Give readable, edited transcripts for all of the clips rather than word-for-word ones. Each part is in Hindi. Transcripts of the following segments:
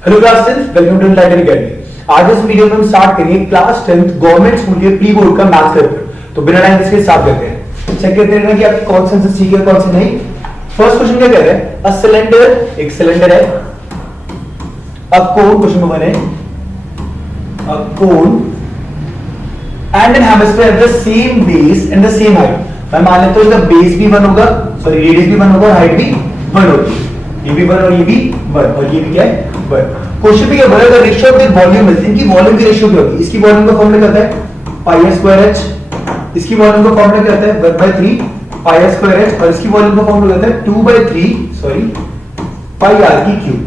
Hello class 10th, welcome to title academy. आज इस वीडियो में हम स्टार्ट करेंगे क्लास 10th गवर्नमेंट स्कूल के प्री बोर्ड का मैथ्स पेपर। तो बिना टाइम इसके स्टार्ट करते हैं। चेक करते हैं कि आप कौन सा आंसर सीखे कौन सा नहीं। फर्स्ट क्वेश्चन क्या कह रहा है? अ सिलेंडर, एक सिलेंडर है। अब कोन, क्वेश्चन नंबर 1 है, a cone and an hemisphere have the same base and the same height. मैं मान लेता हूं इसका बेस भी 1 होगा, सॉरी रेडियस भी 1 होगा, हाइट भी 1 होगी। ये भी 1 और ये भी 1 और ये भी क्या है 1। क्वेश्चन भी क्या बोला, अगर रेशियो ऑफ द वॉल्यूम है, इनकी वॉल्यूम की रेशियो क्या होगी? इसकी वॉल्यूम का फॉर्मूला क्या होता है? Pi square H. इसकी वॉल्यूम का फॉर्मूला क्या होता है? 1/3 पाई स्क्वायर एच। और इसकी वॉल्यूम का फॉर्मूला क्या होता है? 2/3 सॉरी पाई आर की क्यूब।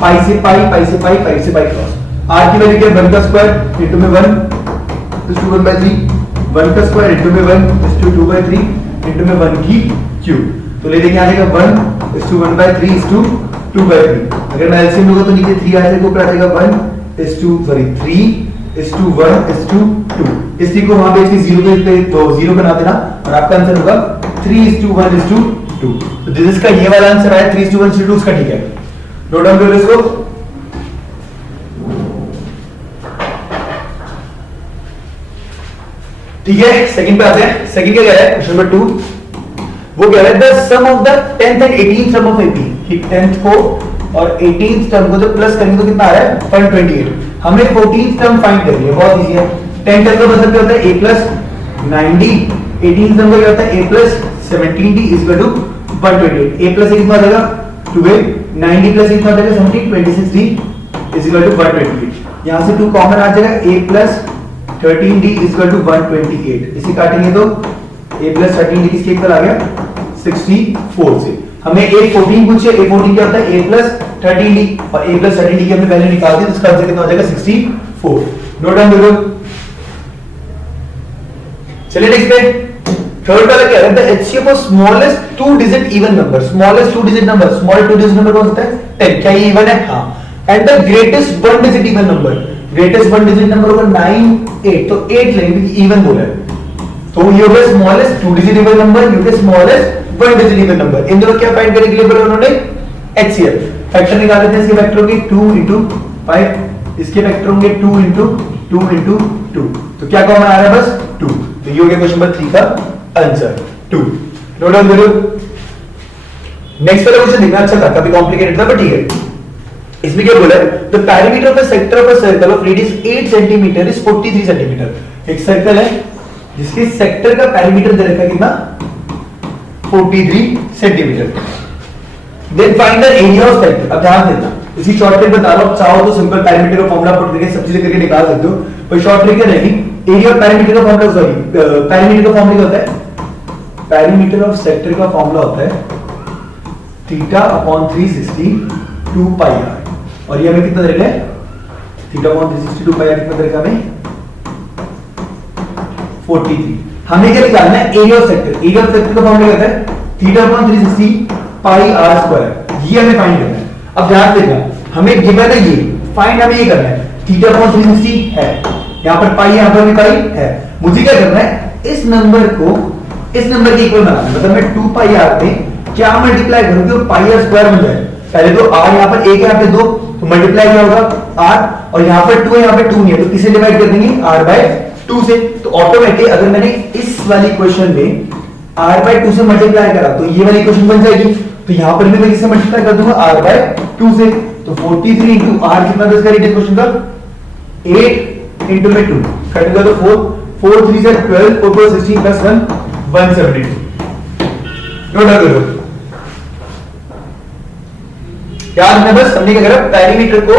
पाई से पाई, पाई से पाई, पाई से पाई क्रॉस। आर की वैल्यू क्या है? 1 का स्क्वायर इनटू में 1 इज टू 1/3। 1 का स्क्वायर इनटू में 1 इज टू 2/3 इनटू में 1 की क्यूब। तो ले लेंगे आगे का 1 इज टू 1/3 इज टू 2/3। अगर मैं एलसीएम लूंगा तो नीचे 3 आएगा, ऊपर आएगा 1 is to sorry 3 is to 1 is to 2। इस 3 को वहां पे इसके 0 पे तो 0 बना देना और आपका आंसर होगा 3 इज टू 1 इज टू 2। तो दिस इसका ये वाला आंसर है 3 इज टू 1 इज टू 2। इसका ठीक है, नोट डाउन करो इसको। ठीक है, सेकंड पे आते हैं। सेकंड क्या कह रहा है? क्वेश्चन नंबर 2 वो कह रहा है the sum of the 10th and 18th term of AP. कि 10th को और 18th टर्म को जब प्लस करेंगे तो कितना आ रहा है? 0.28। हमने 14th टर्म फाइंड करनी है, बहुत इजी है। 10th टर्म का मतलब क्या होता है? a plus 9d। 18th term का क्या होता है? a plus 17d is equal to 128। a plus कितना आ जाएगा? 2a। 9d प्लस कितना आ जाएगा? 17, 26d इज इक्वल टू 128। यहां से 2 कॉमन आ जाएगा, a plus 13d is equal to 128। इसे काटेंगे तो a प्लस 13d किसके इक्वल आ गया? 64 से। हमें a14 पूछे, a14 क्या होता है? a प्लस 13d और a प्लस 13d की हमने वैल्यू निकाल दी, तो इसका आंसर कितना हो जाएगा? 64। नोट डाउन करो। चलिए नेक्स्ट पे थर्ड वाला क्या है? The HCF of smallest 2 digit even number. Smallest 2 digit number, small 2 digit number कौन होता है? 10। क्या ये इवन है? हां। And the greatest 1 digit even number, greatest 1 digit number होगा 9 8। तो 8 लेंगे क्योंकि इवन बोला है। तो ये हो गया स्मॉलेस्ट 2 डिजिट इवन नंबर, ये हो गया स्मॉलेस्ट 1 डिजिट इवन नंबर। इन दोनों क्या फाइंड करने के लिए बोला उन्होंने? एचसीएफ। फैक्टर निकाल लेते हैं। इसके फैक्टर होंगे 2 into 5, इसके फैक्टर होंगे 2 into 2 into 2। तो क्या कॉमन आ रहा है? बस 2। तो ये हो गया क्वेश्चन नंबर 3 का आंसर 2। नोट डाउन करो। नेक्स्ट वाला क्वेश्चन देखना अच्छा था, काफी कॉम्प्लिकेटेड था पर ठीक है। इसमें क्या बोला है? The perimeter of the sector of a circle of radius 8 centimetre is 43 centimetre. एक सर्कल है जिसके सेक्टर का पेरीमीटर दे रखा है कितना? 43 centimetre. Then find the area of sector. अब ध्यान देना, इसी शॉर्ट ट्रिक बता रहा हूं, चाहो तो सिंपल पेरीमीटर का फार्मूला पुट करके सब चीजें करके निकाल सकते हो, पर शॉर्ट ट्रिक क्या रहेगी? एरिया ऑफ पेरीमीटर का फार्मूला, सॉरी पेरीमीटर का फार्मूला क्या होता है? पेरीमीटर ऑफ सेक्टर का फार्मूला होता है θ/360 2 पाई r। और ये हमें कितना दे रखा है? θ/360 2 पाई r कितना दे रखा है हमें? 43। हमें क्या निकालना है? Area of sector. Area of sector का फार्मूला क्या है? θ/360 पाई r स्क्वायर। ये हमें फाइंड करना है। अब ध्यान देना, हमें गिवन है ये, फाइंड हमें ये करना है। θ/360 है, यहां पर पाई, यहां पर भी पाई है। मुझे क्या करना है? इस नंबर को इस नंबर के इक्वल बनाना है। मतलब मैं 2 पाई r पे क्या मल्टीप्लाई करूं कि पाई r स्क्वायर बन जाए? पहले तो r यहां पर 1 यहां पे 2, तो मल्टीप्लाई क्या होगा? r। और यहां पर 2 है, यहां पर 2 नहीं है, तो किसे डिवाइड कर देंगे? r/2 से। तो ऑटोमेटिक अगर मैंने इस वाली इक्वेशन में r/2 से मल्टीप्लाई करा तो ये वाली इक्वेशन बन जाएगी। तो यहां पर भी मैं किससे मल्टीप्लाई कर दूंगा? r/2 से। तो 43 into r कितना दस का रेडियस क्वेश्चन का? 8 into में 2 कटेगा तो 4 4 3 से 12 4 4 16 plus 1 172। नोट डाउन करो। याद रखना, बस हमने क्या करा? पेरीमीटर को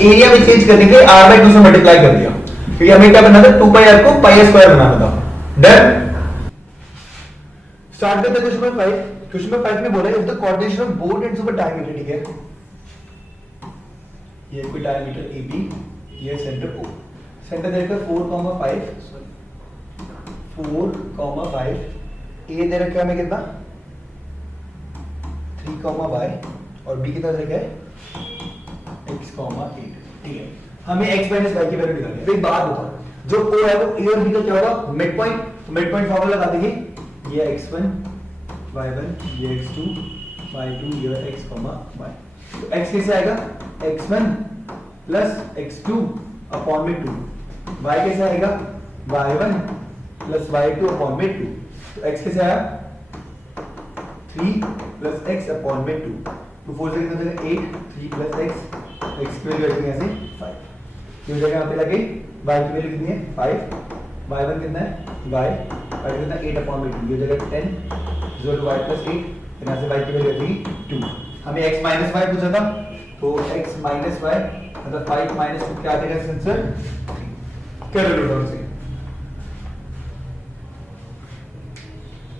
एरिया में चेंज करने के लिए r/2 से मल्टीप्लाई कर दिया, क्योंकि हमें क्या करना था? 2 पाई r को पाई स्क्वायर बनाना था। डन। स्टार्ट करते हैं क्वेश्चन नंबर 5। क्वेश्चन नंबर 5 में बोला है if the coordination of both ends of a diameter, ठीक है, ये कोई डायमीटर AB, ये सेंटर O। सेंटर दे रखा है 4,5 A दे रखा है हमें कितना? 3,y और B कितना दे रखा है? x,8। ठीक है, हमें x माइनस y की वैल्यू निकालनी है। तो एक बात बताओ, जो O है वो A और B का क्या होगा? Mid point. तो मिड पॉइंट फार्मूला लगा देंगे, ये x1 y1, ये x2 y2, ये x, y। तो x कैसे आएगा? x1 प्लस x2 अपॉन में 2। y कैसे आएगा y1 प्लस y2 अपॉन में 2। तो x कैसे आया 3 प्लस x अपॉन में 2। तो 4 से कितना हो जाएगा 8, 3 प्लस x की वैल्यू आएगी ऐसे 5। ये हो जाएगा यहाँ पे लगे y की वैल्यू कितनी है 5, y1 कितना है y कितना 8 अपॉन में 2। ये हो जाएगा 10 जो y प्लस 8, यहाँ से y की वैल्यू आएगी 2। हमें x माइनस y पूछा था, तो x माइनस y मतलब 5 माइनस 2 क्या आ जाएगा आंसर 3। कर लो डाउन से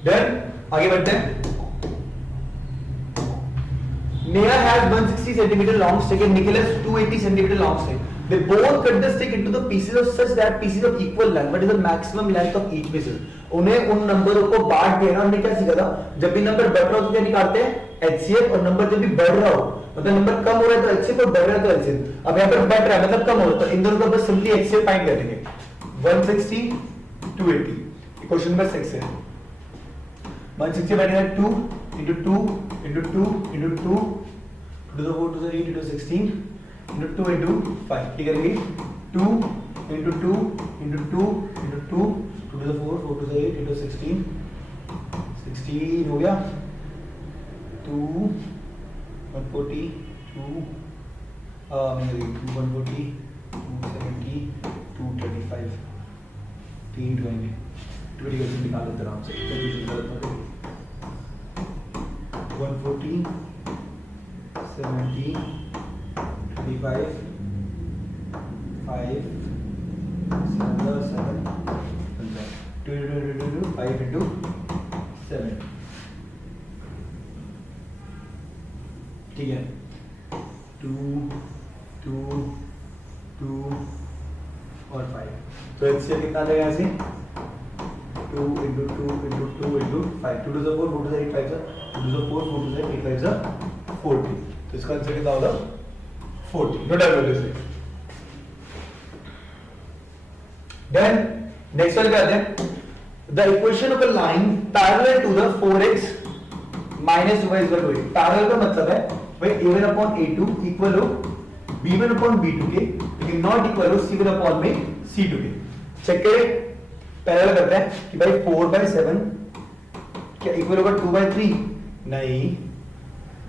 डन। आगे बढ़ते हैं। Neha has 160 centimeter long stick and Nicholas 280 centimeter long stick. They both cut the stick into the pieces of such that pieces of equal length. What is the maximum length of each pieces? उन्हें उन नंबरों को बांट देना। हमने क्या सीखा था, जब भी नंबर बढ़ रहा हो तो क्या निकालते हैं HCF, और नंबर जब भी बढ़ रहा हो मतलब नंबर कम हो रहा है तो HCF और बढ़ रहा है तो LCM। अब यहाँ पर बढ़ रहा है मतलब कम हो रहा है तो इन दोनों का बस सिंपली HCF फाइंड कर लेंगे। 160 280 क्वेश्चन नंबर 6 है। 160 बनेगा 2 into 2 into 2 into 2 to the 4 to the 8 into 16 into 2 into 5। क्या करेंगे 2 into 2 into 2 into 2 to the 4 4 to the 8 into 16 16 हो गया 2 140 2 140 270 235 3 20 20 निकाल लेते आराम से। 140 70 25 5 7 2 5 into 7। ठीक है 2 2 2 और 5। तो एचसीएफ कितना आ जाएगा यहाँ से 2 into 2 into 2 into 5 2 to the 4 4 to the 8 5 2 to the 4 4 to the 8 5 40। तो इसका आंसर कितना होगा 40। No doubt this. Then next वाले पे आते हैं। The equation of a line parallel to the 4x minus 2y is equal to 8। Parallel का मतलब है भाई a1 upon a2 इक्वल हो b1 upon b2 के, लेकिन नॉट इक्वल हो c1 upon में c2 के। चेक करें पैरेलल करते हैं कि भाई 4/7 क्या इक्वल होगा 2/3? नहीं।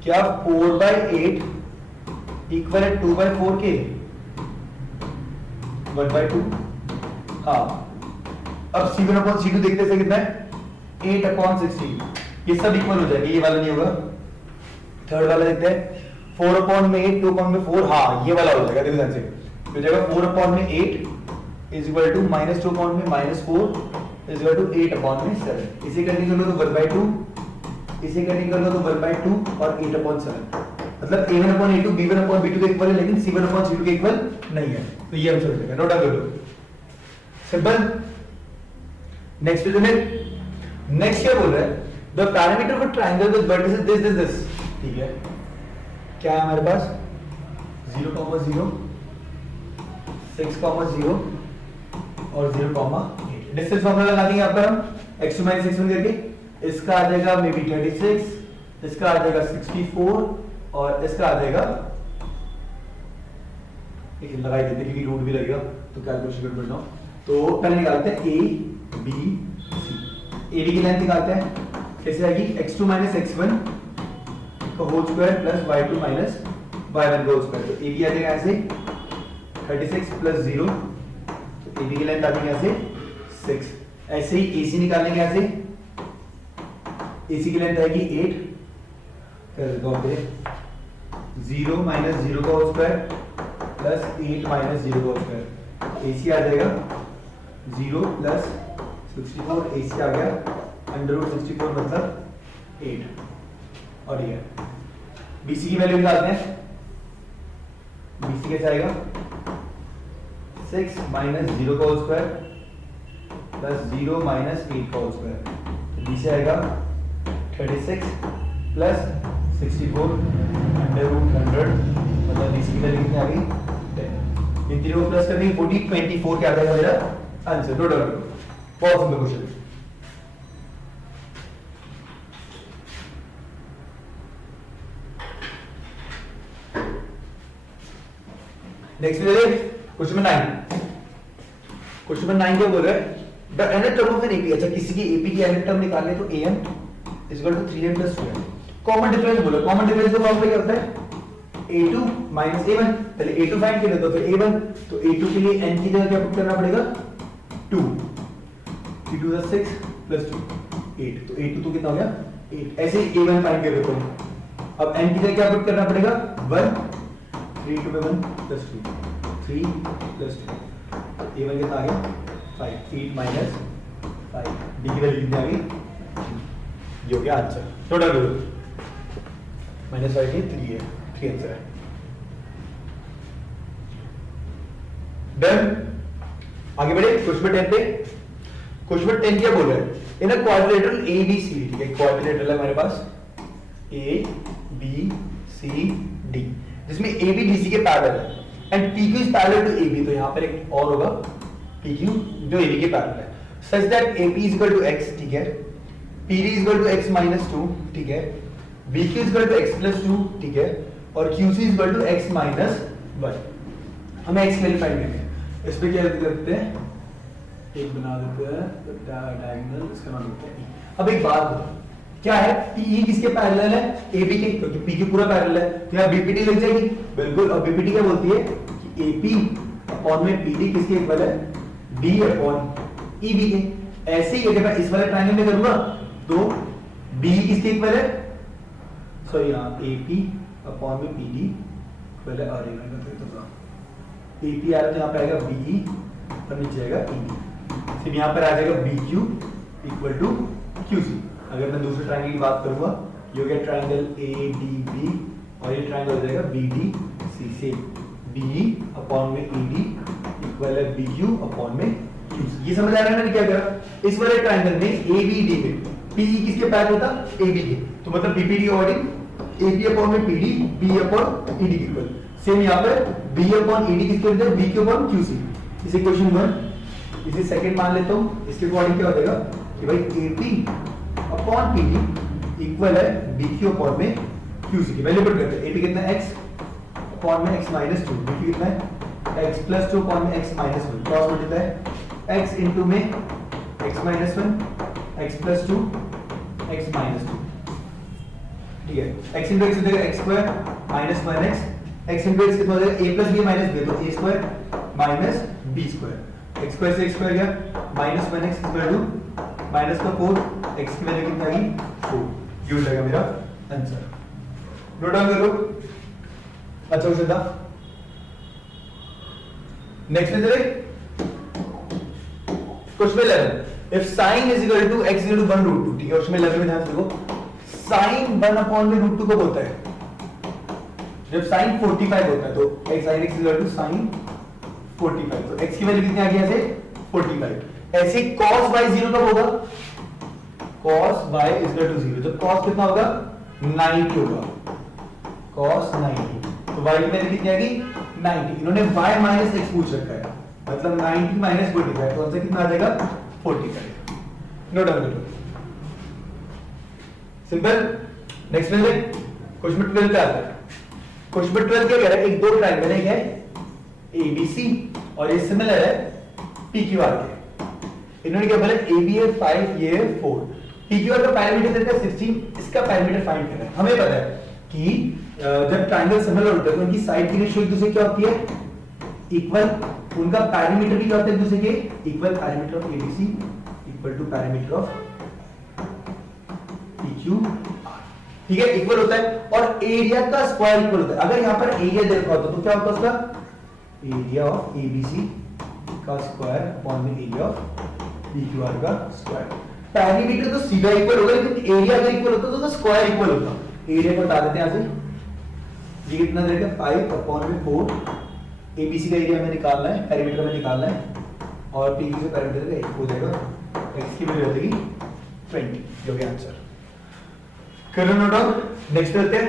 क्या 4/8 इक्वल है 2/4 के 1/2? हाँ। अब c1 अपॉन c2 देखते हैं कितना है 8/16। ये सब इक्वल हो जाएगा, ये वाला नहीं होगा। थर्ड वाला देखते हैं 4 अपॉन में 8 2 अपॉन में 4। हाँ ये वाला हो जाएगा, देखो ध्यान से हो जाएगा 4 अपॉन में 8 इज इक्वल टू -2 अपॉन में -4 इज इक्वल टू 8 अपॉन में 7। इसे कटिंग कर लो तो 1/2, इसे कटिंग कर लो तो 1/2 और 8/7। मतलब a1 upon a2 b1 upon b2 के इक्वल है, लेकिन c1 अपॉन c2 के इक्वल नहीं है। तो ये आंसर हो जाएगा। नोट डाउन कर लो, सिंपल। Next question. नेक्स्ट क्या बोल रहा है, the parameter for triangle with vertices this. ठीक है, क्या है हमारे पास 0,0 6,0 और 0,8। डिस्टेंस फॉर्मूला लगा देंगे यहाँ पर हम x2 - x1 करके। इसका आ जाएगा मे बी 26, इसका आ जाएगा 64 और इसका आ जाएगा एक लगाई देते क्योंकि रूट भी लगेगा तो कैलकुलेशन कर लेना। तो पहले निकालते हैं a b c। ad की लेंथ निकालते हैं, कैसे आएगी x2 - x1 का whole square plus y2 - y1 का होल स्क्वायर। तो ad आ जाएगा ऐसे 36 प्लस 0, तो AB की लेंथ आ जाएगी यहाँ से 6। ऐसे ही AC निकालेंगे यहाँ से, AC की लेंथ आएगी 8 कर देता हूँ 0 - 0 का होल स्क्वायर प्लस 8 - 0 का होल स्क्वायर। AC आ जाएगा 0 प्लस 64, AC आ गया √64 मतलब 8। और ये BC की वैल्यू निकालते हैं। BC कैसे आएगा 6 - 0 का होल स्क्वायर प्लस 0 - 8 का होल स्क्वायर। तो BC आएगा 36 प्लस 64 √100 मतलब BC की वैल्यू कितनी आ गई 10। इन तीनों को प्लस करने 40 24 क्या आ जाएगा मेरा आंसर। नोट डाउन करो, बहुत सिंपल क्वेश्चन। नेक्स्ट में क्वेश्चन नंबर 9। क्वेश्चन नंबर 9 क्या बोल रहा है? The nth term of an AP, अच्छा किसी की एपी की nth टर्म निकालनी है तो an is equal to 3n plus 2n। Common difference बोला, कॉमन डिफरेंस का फॉर्मूला क्या होता है? a2 minus a1। पहले a2 फाइंड किया तो फिर a1, तो a2 के लिए n की जगह क्या पुट करना पड़ेगा? 2, 3 2 6 प्लस 2 8, तो a2 तो कितना हो गया? 8। ऐसे ही a1 फाइंड कर देते हैं। अब n की जगह क्या पुट करना पड़ेगा? 1, 3 2 1 प्लस 2 3 प्लस 2, a1 कितना आ गया? 5, 8 माइनस 5, डी की वैल्यू कितनी आ गई? जो क्या आंसर थोड़ा करो माइनस 5 की 3 है, 3 आंसर है। डन, आगे बढ़े क्वेश्चन 10 पे। क्वेश्चन 10 क्या बोल रहा है? In a quadrilateral A B C D, ठीक है क्वाड्रिलेटरल है हमारे पास ए बी सी डी, जिसमें ए बी डी सी के पैरेलल है and P Q is parallel to A B, तो यहां पर एक और होगा पी क्यू जो ए बी के पैरेलल है, such that A P is equal to x, ठीक है, P D is equal to x minus 2, ठीक है, B Q is equal to x plus 2, ठीक है, और Q C is equal to x minus 1। हमें एक्स वैल्यू फाइंड करनी है। इस पे क्या करते हैं? एक बना देते हैं डायगोनल, इसका नाम देते हैं E। अब एक बात बताओ, क्या है PE किसके पैरेलल है? AB के, क्योंकि PQ पूरा पैरेलल है, तो यहाँ BPD लग जाएगी। बिल्कुल, और BPD क्या बोलती है कि AP अपॉन में PD किसके इक्वल है? D अपॉन EB के। ऐसे ही अगर मैं इस वाले ट्रायंगल में करूंगा तो BE किसके इक्वल है? सॉरी यहाँ AP अपॉन में PD इक्वल है, और AP आ रहा है तो यहाँ पे आएगा BE और नीचे आएगा EB, फिर यहाँ पर आ जाएगा BQ इक्वल टू QC। अगर मैं दूसरे ट्रायंगल की बात करूंगा, ये हो गया ट्रायंगल ADB और ये ट्रायंगल हो जाएगा BDC से BE अपॉन में ED इक्वल है BQ अपॉन में QC। ये समझ आ रहा है मैंने क्या करा? इस वाले ट्रायंगल में ABD में PE किसके पैरेलल था? AB के, तो मतलब BPD अकॉर्डिंग AB अपॉन में PD B upon ED equal. Same यहाँ पर B अपॉन ED किसके होता है? BQ upon QC। इसे क्वेश्चन 1 इसे सेकंड मान लेता हूं। इसके अकॉर्डिंग क्या हो जाएगा कि भाई AP अपॉन PD इक्वल है BQ अपॉन में QC की वैल्यू पुट करते हैं। AP कितना है? x अपॉन में x माइनस 2, BQ कितना है? x प्लस 2 अपॉन में x माइनस 1, क्रॉस मल्टीप्लाई है x इनटू में x minus 1 x plus 2 x minus 2, ठीक है, x इनटू x हो जाएगा x square minus 1x, x into x कितना हो जाएगा? a plus b minus b, तो a square minus b square, x square से x स्क्वायर गया minus 1x equal to minus का 4, x की वैल्यू कितनी आ गई? 4। ये हो जाएगा मेरा आंसर। नोट डाउन करो। अच्छा क्वेश्चन था नेक्स्ट में चले question 11। If sin is equal to x equal to 1√2, ठीक है, उसमें 11 में ध्यान से देखो, sin 1 अपॉन में √2 कब होता है? जब sin 45 होता है, तो sin x equal to sin 45, तो x की वैल्यू कितनी आ गई ऐसे? 45। ऐसे cos y 0 कब होगा? cos y is equal to 0 जब cos कितना होगा? 90 होगा, cos 90, तो y की वैल्यू कितनी आ गई? 90। इन्होंने y माइनस x पूछ रखा है, मतलब 90 माइनस 45, तो आंसर कितना आ जाएगा? 45। नोट डाउन करो, सिंपल। नेक्स्ट में क्वेश्चन 12 क्या आता है? क्वेश्चन 12 क्या कह रहा है? एक दो ट्रायंगल है ABC और ये सिमिलर है PQR के। इन्होंने क्या बोला? AB है 5, ये है 4। PQR का पैरामीटर है 16, इसका पैरामीटर फाइंड करना है। हमें पता है कि जब ट्रायंगल सिमिलर होता है तो उनकी साइड की रेशियो एक दूसरे क्या होती है? इक्वल। उनका पैरामीटर भी क्या होता है एक दूसरे के? Equal. Parameter of ABC equal to parameter of PQR, ठीक है, इक्वल होता है। और एरिया का स्क्वायर इक्वल होता है। अगर यहां पर एरिया देखा होता तो क्या होता है उसका? एरिया ऑफ ABC का स्क्वायर अपॉन में एरिया ऑफ PQR का स्क्वायर। पैरामीटर तो सीधा इक्वल होगा, लेकिन एरिया अगर इक्वल होता तो स्क्वायर इक्वल होता। एरिया को बता देते हैं यहां से, ये कितना रहेगा? 5 अपॉन में 4। ABC का एरिया में निकालना है, पैरामीटर में निकालना है, और PQ से पैरामीटर का 1 हो जाएगा, x की वैल्यू हो जाएगी 20, जो भी आंसर। करो नोट डाउन। नेक्स्ट करते हैं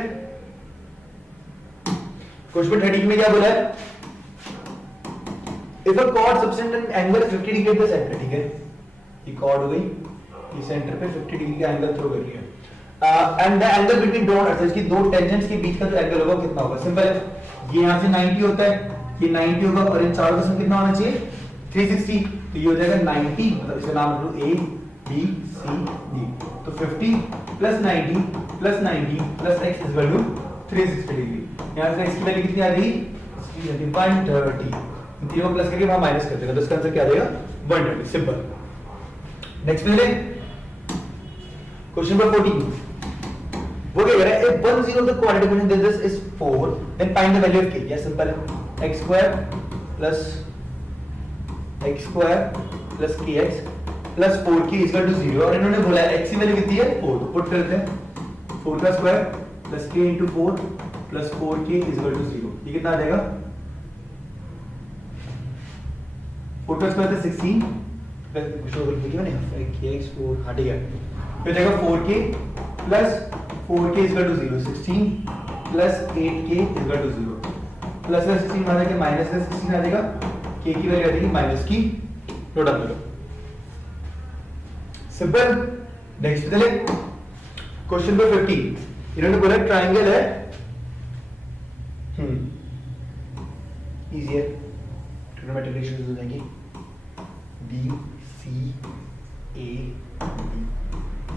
क्वेश्चन 13 में क्या बोला है? If a cord subtend an angle 50 degree at the centre, ठीक है, ये कॉर्ड हो गई, ये सेंटर पे 50 डिग्री का एंगल थ्रो कर रही है, एंड द एंगल बिटवीन दो अर्थ्स की दो टेंजेंट्स के बीच का जो एंगल होगा कितना होगा? सिंपल है, ये यहां से 90 होता है, ये 90 होगा और इन चारों का सम कितना होना चाहिए 360, तो ये हो जाएगा 90, मतलब इसका नाम रख लो A B C D, तो 50 plus 90 plus 90 plus x is equal to 360 degree. यहां से x की वैल्यू कितनी आ गई 130, इन तीनों को प्लस करके वहां माइनस कर देगा, तो इसका आंसर क्या आ जाएगा 130, सिंपल। नेक्स्ट पे क्वेश्चन नंबर 14, वो क्या कह रहा है, if 1 0 of the quadratic equation this is 4 then find the value of k। या सिंपल है, x square plus kx plus 4k is equal to 0, और इन्होंने बोला है x की वैल्यू कितनी है 4, तो पुट करते हैं 4 का square plus k into 4 plus 4k is equal to 0, ये कितना आ जाएगा 4 का स्क्वायर था 16 कुछ और लिखिए ना kx 4, हाँ ठीक है, फिर जाएगा 4k plus 4k is equal to 0, 16 plus 8k is equal to 0, plus 16 आ जाएगा माइनस 16 आ जाएगा, k की वैल्यू आ जाएगी माइनस की, नोट डाउन करो, सिंपल। नेक्स्ट चले क्वेश्चन नंबर 15, इन्होंने बोला ट्रायंगल है, इजी है, ट्रिग्नोमेट्रिक रेशियोज हो जाएंगी B C A B,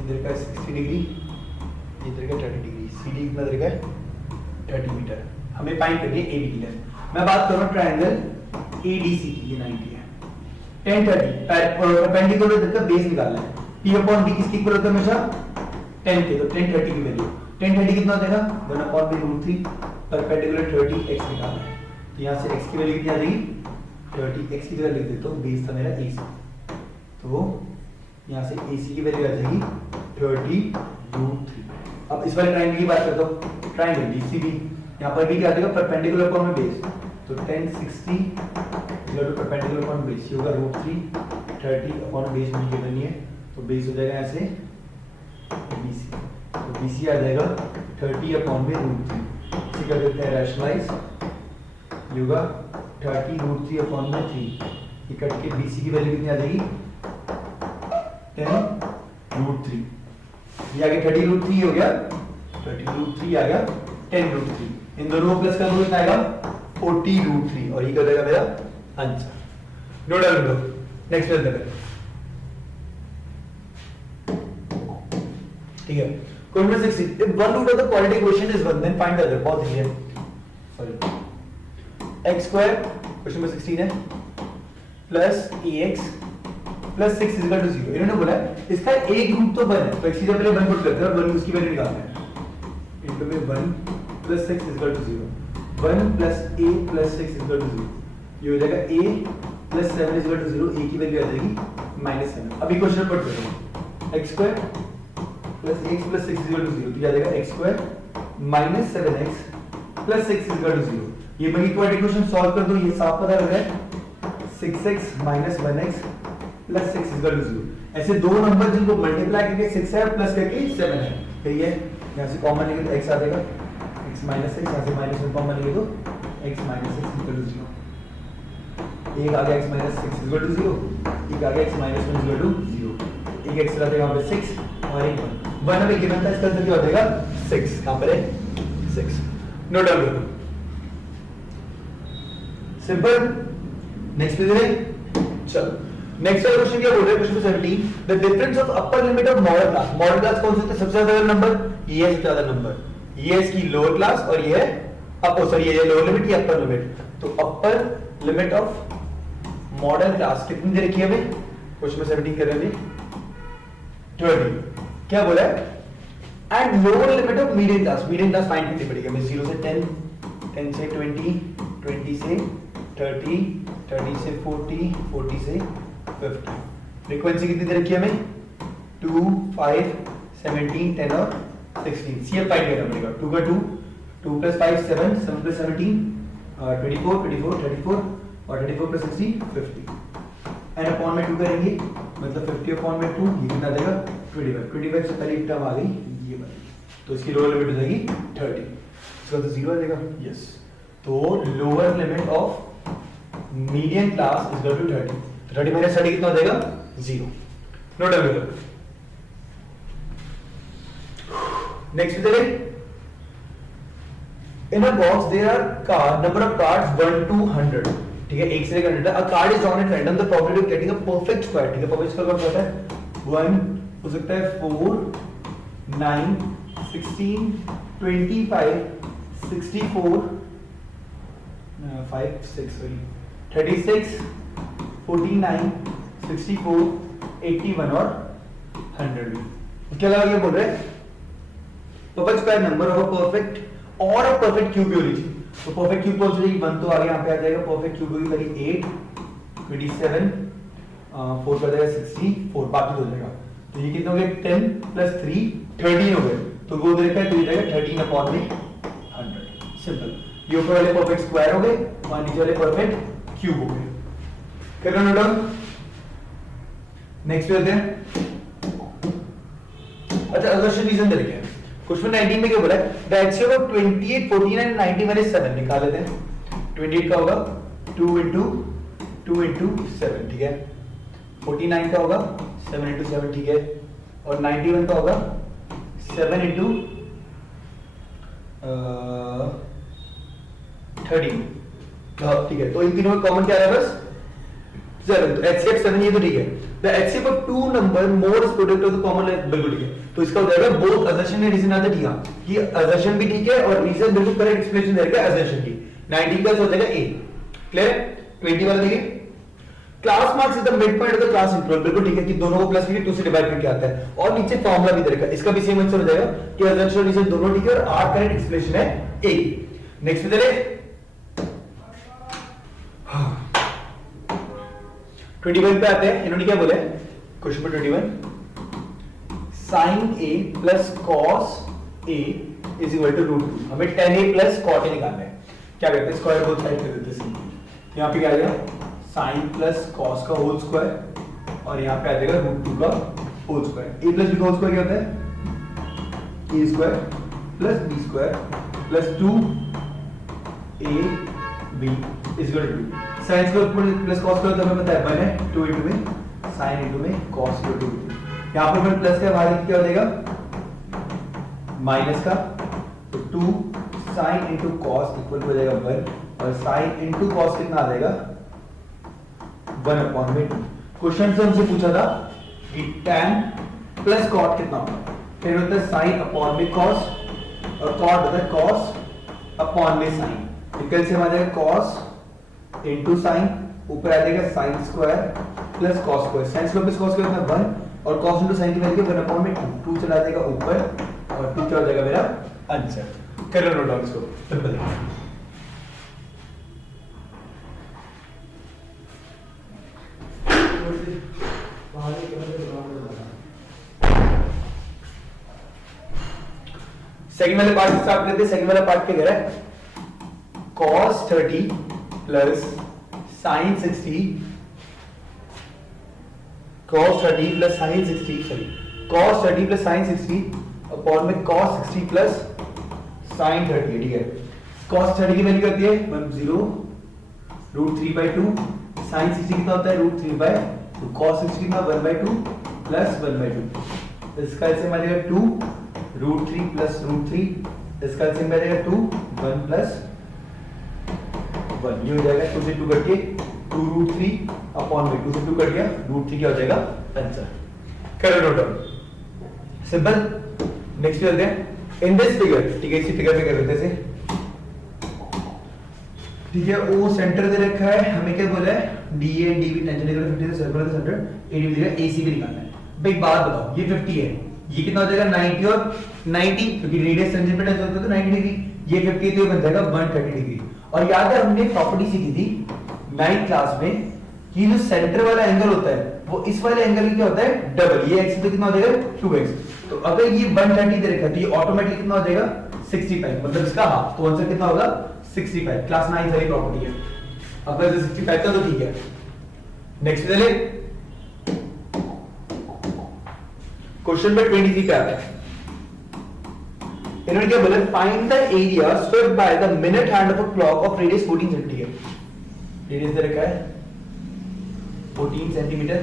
इधर का 60 डिग्री, इधर का 30 डिग्री, CD कितना इधर का 30 मीटर, हमें फाइंड करनी है AB की लेंथ। मैं बात कर रहा हूं ट्रायंगल ADC की, ये 90 है, 10 30 परपेंडिकुलर इधर का बेस निकालना है, P अपॉन B किसकी इक्वल होता है हमेशा 10 के, तो 10 30 की वैल्यू 10 30 कितना हो जाएगा 1 upon B root 3, perpendicular 30 x निकालना है, तो यहां से x की वैल्यू कितनी आ जाएगी 30, x की जगह लिख देता हूं, बेस था मेरा AC, तो यहां से AC की वैल्यू आ जाएगी 30 रूट 3। अब इस वाले ट्रायंगल की बात करता हूं, ट्रायंगल DCB, यहां पर भी क्या आ जाएगा परपेंडिकुलर अपॉन में बेस, तो 1060 equal to perpendicular upon base, ये होगा रूट 3, 30 अपॉन बेस में गिवन नहीं है, तो बेस हो जाएगा ऐसे BC, तो BC आ जाएगा 30 अपॉन में रूट 3, इसे कर देते हैं रैशनलाइज, ये होगा 30 रूट 3 अपॉन में 3, ये कट के BC की वैल्यू कितनी आ जाएगी 10 रूट 3, ये आगे 30 रूट 3 हो गया, 30 रूट 3 आ गया 10 रूट 3, इन दोनों को प्लस कर दो कितना आएगा 40 रूट 3, और ये कर देगा मेरा आंसर, नोट डाउन करो। नेक्स्ट पे देखते हैं, ठीक है, question number 16, if one root of the quadratic equation is 1 then find the other, बहुत इजी है, sorry x square question number 16 है plus ax plus 6 is equal to 0, इन्होंने बोला इसका एक रूट तो 1 है, तो x की जगह पहले 1 पुट करते हैं और 1 उसकी वैल्यू निकालते हैं, इनटू में 1 plus 6 is equal to 0, 1 plus a plus 6 is equal to 0, ये हो जाएगा a plus 7 is equal to 0, a की वैल्यू आ जाएगी -7। अभी क्वेश्चन पुट करेंगे x square plus x plus 6 is equal to 0, तो ये आ जाएगा x square minus 7x plus 6 is equal to 0, ये मैं क्वाड्रेटिक इक्वेशन सॉल्व कर दो, ये साफ पता लग रहा है 6x minus 1x plus 6 is equal to 0, ऐसे दो नंबर जिनको मल्टीप्लाई करके 6 है प्लस करके 7 है, ठीक है, यहाँ से कॉमन लेंगे तो x आ जाएगा, x minus 6, यहाँ से -1 कॉमन लेंगे तो x minus 6 equal to 0, एक आ गया x minus 6 equal to 0, एक आ गया x minus 1 equal to 0, एक x रह जाएगा यहाँ पे 6 और एक 1 हमें गिवन था, इसका आंसर क्या हो जाएगा 6, कहाँ पर है 6, नोट डाउन करो, सिंपल। नेक्स्ट पे चले, चलो नेक्स्ट वाला क्वेश्चन क्या बोल रहा है, question 17, the difference of upper limit of model class, model class कौन सा है सबसे ज्यादा नंबर, ये है सबसे ज्यादा नंबर, ये है इसकी लोअर क्लास और ये है अपर, सॉरी ये लोअर लिमिट ये अपर लिमिट, तो upper limit of model class कितनी दे रखी है हमें, क्वेश्चन में 17 कर रहे हैं 20, क्या बोला है, and lower limit of medium class find करनी पड़ेगी हमें, 0 से 10, 10 से 20, 20 से 30, 30 से 40, 40 से 50, फ्रीक्वेंसी कितनी दे रखी है हमें 2, 5, 17, 10 और 16, सीएफ फाइंड करना पड़ेगा, 2 का 2, 2 प्लस 5 7, 7 प्लस 17 24, 24, 34 और 34 प्लस 60 50, एन अपॉन में 2 करेंगे मतलब 50 अपॉन में 2, ये कितना देगा 25, 25 से पहले टर्म आ गई ये वाली, तो इसकी लोअर लिमिट हो जाएगी 30, इसका तो 0 आ जाएगा, यस, तो lower limit of medium class is equal to 30, तो 30 माइनस 30 कितना हो जाएगा 0, नोट डाउन करो। नेक्स्ट चले, in a box there are card number of cards 1 to 100, ठीक है, 1 से लेकर 100. A card is drawn at random, the probability of getting a perfect square, ठीक है, परफेक्ट स्क्वायर का होता है 1, हो सकता है 4, 9, 16, 25, 64, 5, 6, sorry, 36, 49, 64, 81 और 100. क्या लगा, ये बोल रहे हैं perfect square number of a perfect और अ परफेक्ट क्यूब भी होनी चाहिए. तो परफेक्ट क्यूब कौन सी, 1 तो आगे यहाँ पे आ जाएगा, परफेक्ट क्यूब होगी करीब 8, 27, 4 का जाएगा 64, बाकी हो जाएगा. तो ये कितने हो गए, 10 + 3 13 हो गए. तो वो देखा है तो ये जाएगा 13/100. सिंपल. ये ऊपर वाले परफेक्ट स्क्वायर हो गए और नीचे वाले परफेक्ट क्यूब हो गए. करना नोट डाउन. नेक्स्ट पे आते हैं. अच्छा, असर्शन रीजन दे रखे हैं. क्वेश्चन 19 में क्या बोला है, the HCF of 28, 49 and 91 is 7. निकाल लेते हैं. 28 का होगा 2 × 2 × 7, ठीक है. 49 का होगा 7 × 7, ठीक है. और 91 का होगा 7 × 13, ठीक है. तो इन तीनों में कॉमन क्या है, बस 7. तो एचसीएफ 7, ये तो ठीक है. The HCF of 2 number more product of the common, बिल्कुल ठीक है. तो इसका हो जाएगा बोथ असर्शन एंड रीजन आते ठीक है. कि असर्शन भी ठीक है और रीजन बिल्कुल करेक्ट एक्सप्लेनेशन दे रखा है असर्शन की. 19 का हो जाएगा ए. क्लियर है. 20 वाला देखिए, class marks is the mid point of the class interval, बिल्कुल ठीक है. कि दोनों को प्लस करके 2 से डिवाइड करके आता है. और नीचे फॉर्मूला भी दे रखा है, इसका भी सेम आंसर हो जाएगा कि असर्शन और रीजन दोनों ठीक है और आर करेक्ट एक्सप्लेनेशन है ए. नेक्स्ट पे चले 21 पे आते हैं. इन्होंने क्या बोला है question number 21, sin a plus cos a is equal to √2. हमें tan a plus cot a निकालना है. क्या करते हैं, स्क्वायर बोथ साइड कर देते हैं. यहाँ पे क्या आ जाएगा, sin plus cos का होल स्क्वायर और यहाँ पे आ जाएगा √2 का whole square. a plus b का होल स्क्वायर क्या होता है, a square plus b square plus 2ab is equal to 2. sin square plus cos square तो हमें पता है 1 है, 2 into में sin into में cos equal to 2. यहाँ पर फिर प्लस का बाहर क्या हो जाएगा, माइनस का. तो 2 sin into cos इक्वल हो जाएगा 1 और sin into cos कितना आ जाएगा 1/2. क्वेश्चन से हमसे पूछा था कि tan प्लस cot कितना होगा, फिर होता है sin में cos और cot होता है cos में sin. इक्वल से आ जाएगा cos into sin, ऊपर आ जाएगा sin square plus cos square. sin square plus cos square होता है 1 और cos into sin की वैल्यू 1/2. 2 चला जाएगा ऊपर और 2 क्या हो जाएगा मेरा आंसर. कर लो नोट डाउन इसको. सिंपल. सेकंड वाले पार्ट से स्टार्ट करते हैं. सेकंड वाला पार्ट क्या कह रहा है, cos 30 plus sin 60, cos 30 plus sin 60, sorry cos 30 plus sin 60 upon में cos 60 प्लस sin 30, ठीक है. cos 30 की वैल्यू करती है 10 √3/2. sin 60 कितना होता है √3/2. cos 60 कितना 1/2 प्लस 1/2. इसका एलसीएम आ जाएगा 2 √3 प्लस √3. इसका एलसीएम आ जाएगा 2 1 प्लस 1. ये हो जाएगा 2 से 2 कट के 2 √3 अपॉन में 2 से 2 कट गया √3 क्या हो जाएगा आंसर. करो नोट डाउन. सिंपल. नेक्स्ट चलते हैं. इन दिस फिगर, ठीक है, इसी फिगर पे कर लेते हैं. ठीक है, ओ सेंटर दे रखा है, हमें क्या बोला है D A and D B tangent equal to 50 से सर्कुलर सेंटर एडी दिया, एसी भी निकालना है. भाई बात बताओ, ये 50 है, ये कितना हो जाएगा 90 और 90, क्योंकि रेडियस टेंजेंट पे टच होता है तो 90 डिग्री. ये 50 तो ये बन जाएगा 130 डिग्री. और याद है हमने प्रॉपर्टी सीखी थी 9th क्लास में कि जो सेंटर वाला एंगल होता है वो इस वाले एंगल की क्या होता है डबल. ये x तो कितना हो जाएगा 2x. तो अगर ये 130 दे रखा है तो ये ऑटोमेटिकली कितना हो जाएगा 65, मतलब इसका हाफ. तो आंसर कितना होगा 65. क्लास 9 वाली प्रॉपर्टी है. अगर 65 का तो ठीक है. नेक्स्ट चले क्वेश्चन नंबर 23 पे आते हैं. इन्होंने क्या बोला, find the area swept by the minute hand of a clock of radius 14 centimetre. Radius दे रखा है 14 सेंटीमीटर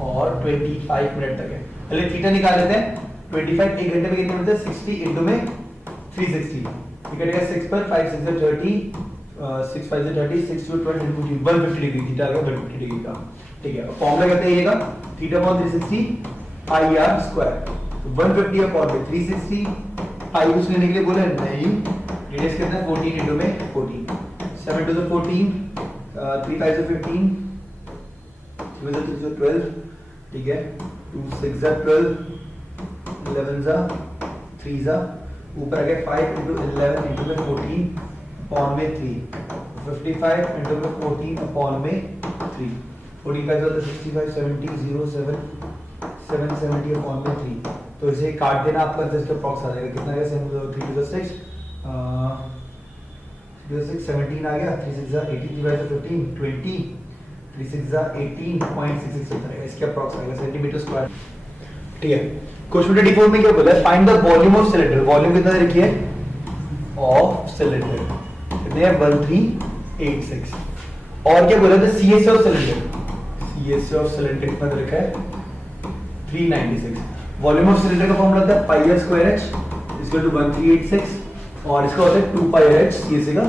और 25 मिनट तक है. पहले थीटा निकाल लेते हैं. 25 एक घंटे में कितने मिलते हैं 60 इंटू में 360 ये कटेगा 6 पर 5 6 is 30 6 5 is 30 6 to 12 into 150 degree theta आ गया 150 डिग्री का। ठीक है, फॉर्मूला कहते हैं ये theta upon 360 pi r square. 150 upon 360 pi कुछ लेने के लिए बोला नहीं, रेडियस कितना है 14 into में 14 7 to the 14 3 5 to 15 2 to 12 ठीक है 2 6 जा 12 11 जा 3 जा ऊपर आ गया 5 into 11 into में 14 अपॉन में 3 55 into में 14 अपॉन में 3 45 होता है 65 70 0 7 770 अपॉन में 3। तो इसे काट देना आपका तो इसका अप्रॉक्स आ जाएगा कितना है 7 3 to the 6 17 आ गया 3 6 जा 18 divided by 15 20 3 6 जा 18.66 होता है इसका अप्रॉक्स आएगा सेंटीमीटर स्क्वायर। ठीक है, क्वेश्चन 24 में क्या बोला है find the volume of cylinder. Volume कितना लिखिए ऑफ सिलेंडर कितने है 1386 और क्या बोला था CSA of cylinder. CSA of cylinder कितना लिखा है 396। वॉल्यूम ऑफ सिलेंडर का फॉर्मूला होता है pi r square h equal to 1386 और इसका होता है 2 पाई आर एच सीएसए का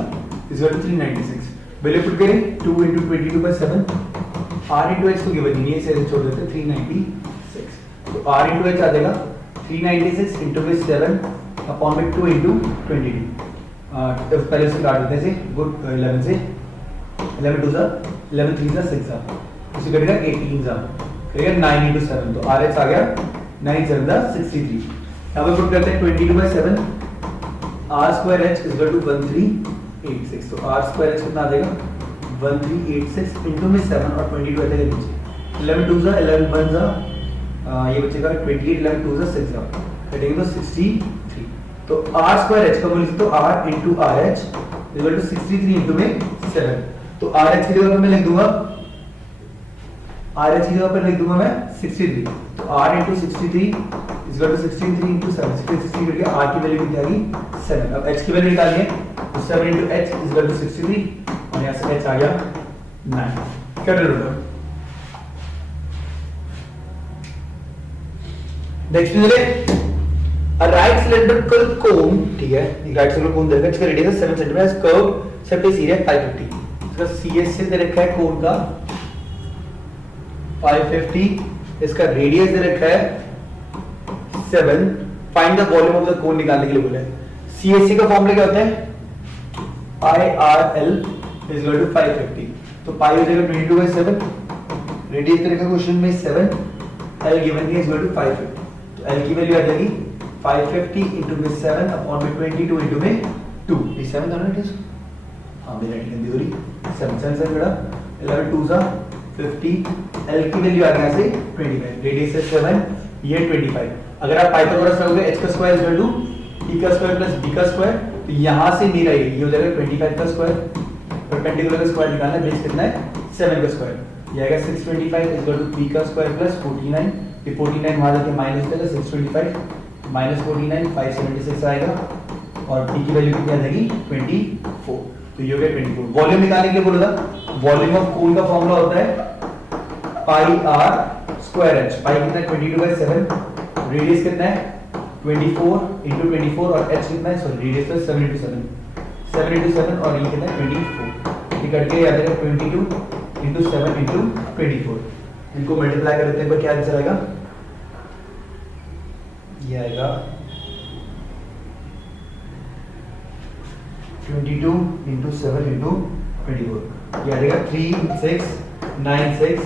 इक्वल टू 396। वैल्यू पुट करें 2 into 22/7 r into h को गिवन नहीं है इसे छोड़ देते 396 तो r into h आ जाएगा 396 into 7 अपॉन में 2 into 22 तो पहले से काट देते हैं इसे गुड 11 से 11 2 जा 11 3 जा 6 जा इसे कटेगा 18 जा करेगा 9 into 7 तो rh आ गया 9 7 जा 63। यहां पे पुट करते हैं 22/7 r square h is equal to 1386 तो r square h कितना आ जाएगा 1386 into में 7 और 22 आ जाएगा नीचे 11 2 जा 11 1 जा ये बचेगा 28 11 2 जा 6 जा कटेगा तो 63। तो r square h का बोल तो r into rh is equal to 63 into में 7 तो rh की जगह पे मैं लिख दूंगा rh की जगह पर लिख दूंगा मैं 63 तो r into 63 is equal to 63 into 7 63 करके r की वैल्यू कितनी आ गई 7। अब h की वैल्यू निकालिए तो 7 into h is equal to 63 और यहाँ से h आ गया 9। क्या कर रहे हो नेक्स्ट है a right cylindrical cone ठीक है एक राइट सिलेंडर कोन देगा इसका रेडियस है 7 सेंटीमीटर कर्व सरफेस एरिया 550 इसका सीएस से दे रखा है कोन का 550 इसका रेडियस दे रखा है 7। Find the volume of the cone निकालने के लिए बोला है। सीएससी का फॉर्मूला क्या होता है pi r l is equal to 550 तो पाई हो जाएगा 22/7 रेडियस दे रखा क्वेश्चन में 7 एल गिवन है इज इक्वल टू 550 तो एल की वैल्यू आ जाएगी 550 into में 7 अपॉन में 22 into में 2 ये 7 था ना इट इज हां मेरा ठीक है दूरी 7 7 से बड़ा 11 2 जा 50 एल की वैल्यू आ गया से 25 रेडियस है 7 ये 25। अगर आप पाइथागोरस लगाओगे h का स्क्वायर इक्वल टू e का स्क्वायर प्लस b का स्क्वायर तो यहां से मेरा ये हो जाएगा 25 का स्क्वायर परपेंडिकुलर का स्क्वायर निकालना है बेस कितना है 7 का स्क्वायर ये आएगा 625 इक्वल टू b का स्क्वायर प्लस 49 ये 49 वहां जाके माइनस कर 625 माइनस 49 576 आएगा और p की वैल्यू कितनी आ जाएगी 24 तो ये हो गया 24। वॉल्यूम निकालने के लिए बोला था वॉल्यूम ऑफ कोन का फॉर्मूला होता है पाई आर स्क्वायर एच पाई कितना है 22/7 रेडियस कितना है 24 into 24 और h कितना है सॉरी रेडियस है 7 into 7 7 into 7 और ये कितना है 24 ये कट के आ जाएगा 22 into 7 into 24 इनको मल्टीप्लाई कर देते हैं पर क्या आंसर आएगा ये आएगा 22 into 7 into 24 ये आएगा 3696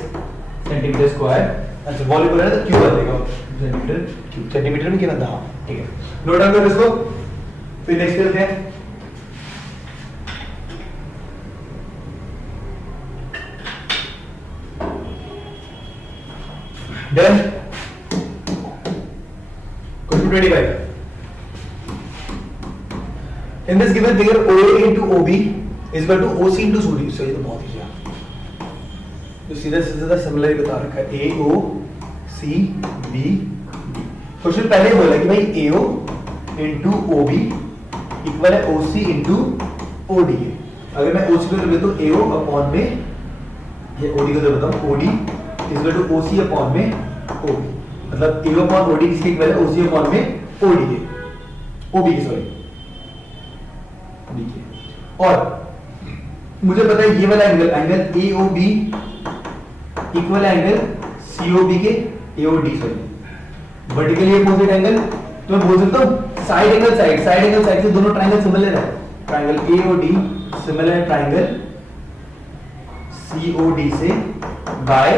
सेंटीमीटर स्क्वायर। अच्छा वॉल्यूम बोला तो क्यूब आ जाएगा सेंटीमीटर क्यूब सेंटीमीटर में कितना था ठीक है नोट डाउन करो इसको फिर नेक्स्ट करते हैं। Done question 25 in this given figure OA into OB is equal to OC into CD so ये तो बहुत इजी है तो सीधा सीधा सिमिलर बता रखा है AO C B D। Question पहले बोला कि भाई AO into OB इक्वल है OC into ODA। अगर मैं OC को ले तो AO अपॉन में ये OD को दे बताऊं OD is equal to OC upon में OB मतलब AO अपॉन OD किसके इक्वल है OC अपॉन में ODA OB की सॉरी BK। और मुझे पता है ये वाला angle AOB equal angle COB के AOD sorry vertically opposite angle. तो मैं बोल सकता हूँ साइड एंगल साइड से दोनों ट्रायंगल सिमिलर है। Triangle AOD similar triangle COD से बाय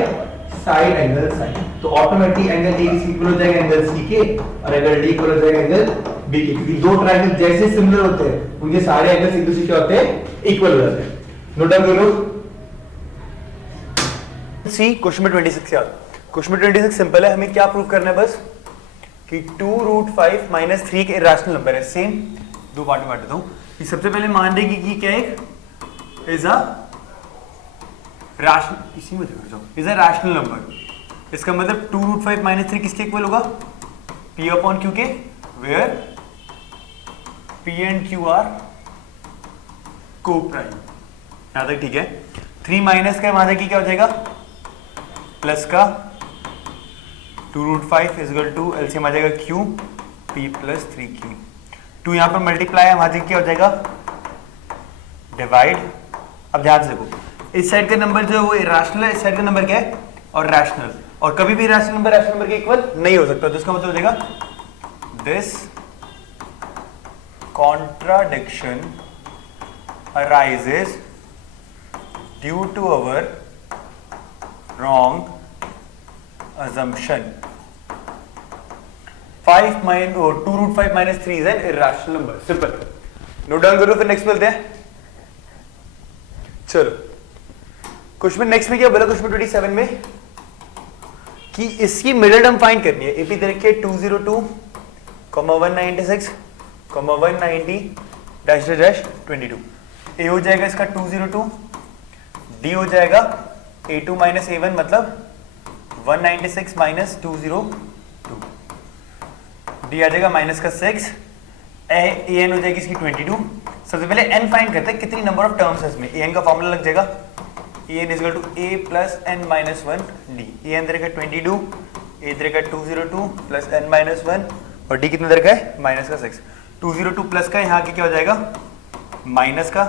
साइड एंगल साइड। तो ऑटोमेटिक एंगल A इक्वल हो जाएगा एंगल C के और एंगल D इक्वल हो जाएगा एंगल B के, क्योंकि दो ट्रायंगल जैसे सिमिलर होते हैं उनके सारे एंगल्स एक दूसरे के होते हैं इक्वल हो जाते हैं। नोट डाउन करो। सी क्वेश्चन नंबर 26 याद। क्वेश्चन नंबर 26 सिंपल है, हमें क्या प्रूव करना है बस कि 2√5 माइनस 3 एक इरेशनल नंबर है। सेम दो पार्ट में बांट देता हूं कि सबसे पहले मान लेंगे कि क्या एक इज अ रैशनल, इसी में देखो इज अ रैशनल नंबर। इसका मतलब 2√5 माइनस 3 किसके इक्वल होगा? P अपॉन Q के, where P and Q are coprime. यहां तक ठीक है। 3 माइनस का वहां तक क्या हो जाएगा? प्लस का 2√5 इजगल टू एलसीएम आ जाएगा Q P प्लस 3Q। 2 यहां पर मल्टीप्लाई है, वहां तक क्या हो जाएगा? डिवाइड। अब ध्यान से देखो, इस साइड का नंबर जो है वो इरेशनल है, इस साइड का नंबर क्या है? और रैशनल। और कभी भी रैशनल नंबर के इक्वल नहीं हो सकता। तो इसका मतलब हो जाएगा this contradiction arises due to our wrong assumption 2√5 minus 3 is an irrational number। Simple. Note down करो, फिर नेक्स्ट मिलते हैं। चलो क्वेश्चन नेक्स्ट में क्या बोला? क्वेश्चन 27 में कि इसकी मिडिल टर्म फाइंड करनी है। एपी दे रखी है 202, 196, 190 डैश डैश 22। ए हो जाएगा इसका 202, डी हो जाएगा A2 माइनस A1 मतलब 196 माइनस 202, डी आ जाएगा माइनस का 6, एन हो जाएगी इसकी 22। सबसे पहले एन फाइंड करते हैं, कितनी नंबर ऑफ टर्म्स है इसमें। एन का फॉर्मूला लग जाएगा n is equal to a plus n minus 1 d. N दे रखा है 22, ए दे रखा है 202 प्लस n माइनस 1 और डी कितना दे रखा है? माइनस का 6। 202 प्लस का यहाँ के क्या हो जाएगा? माइनस का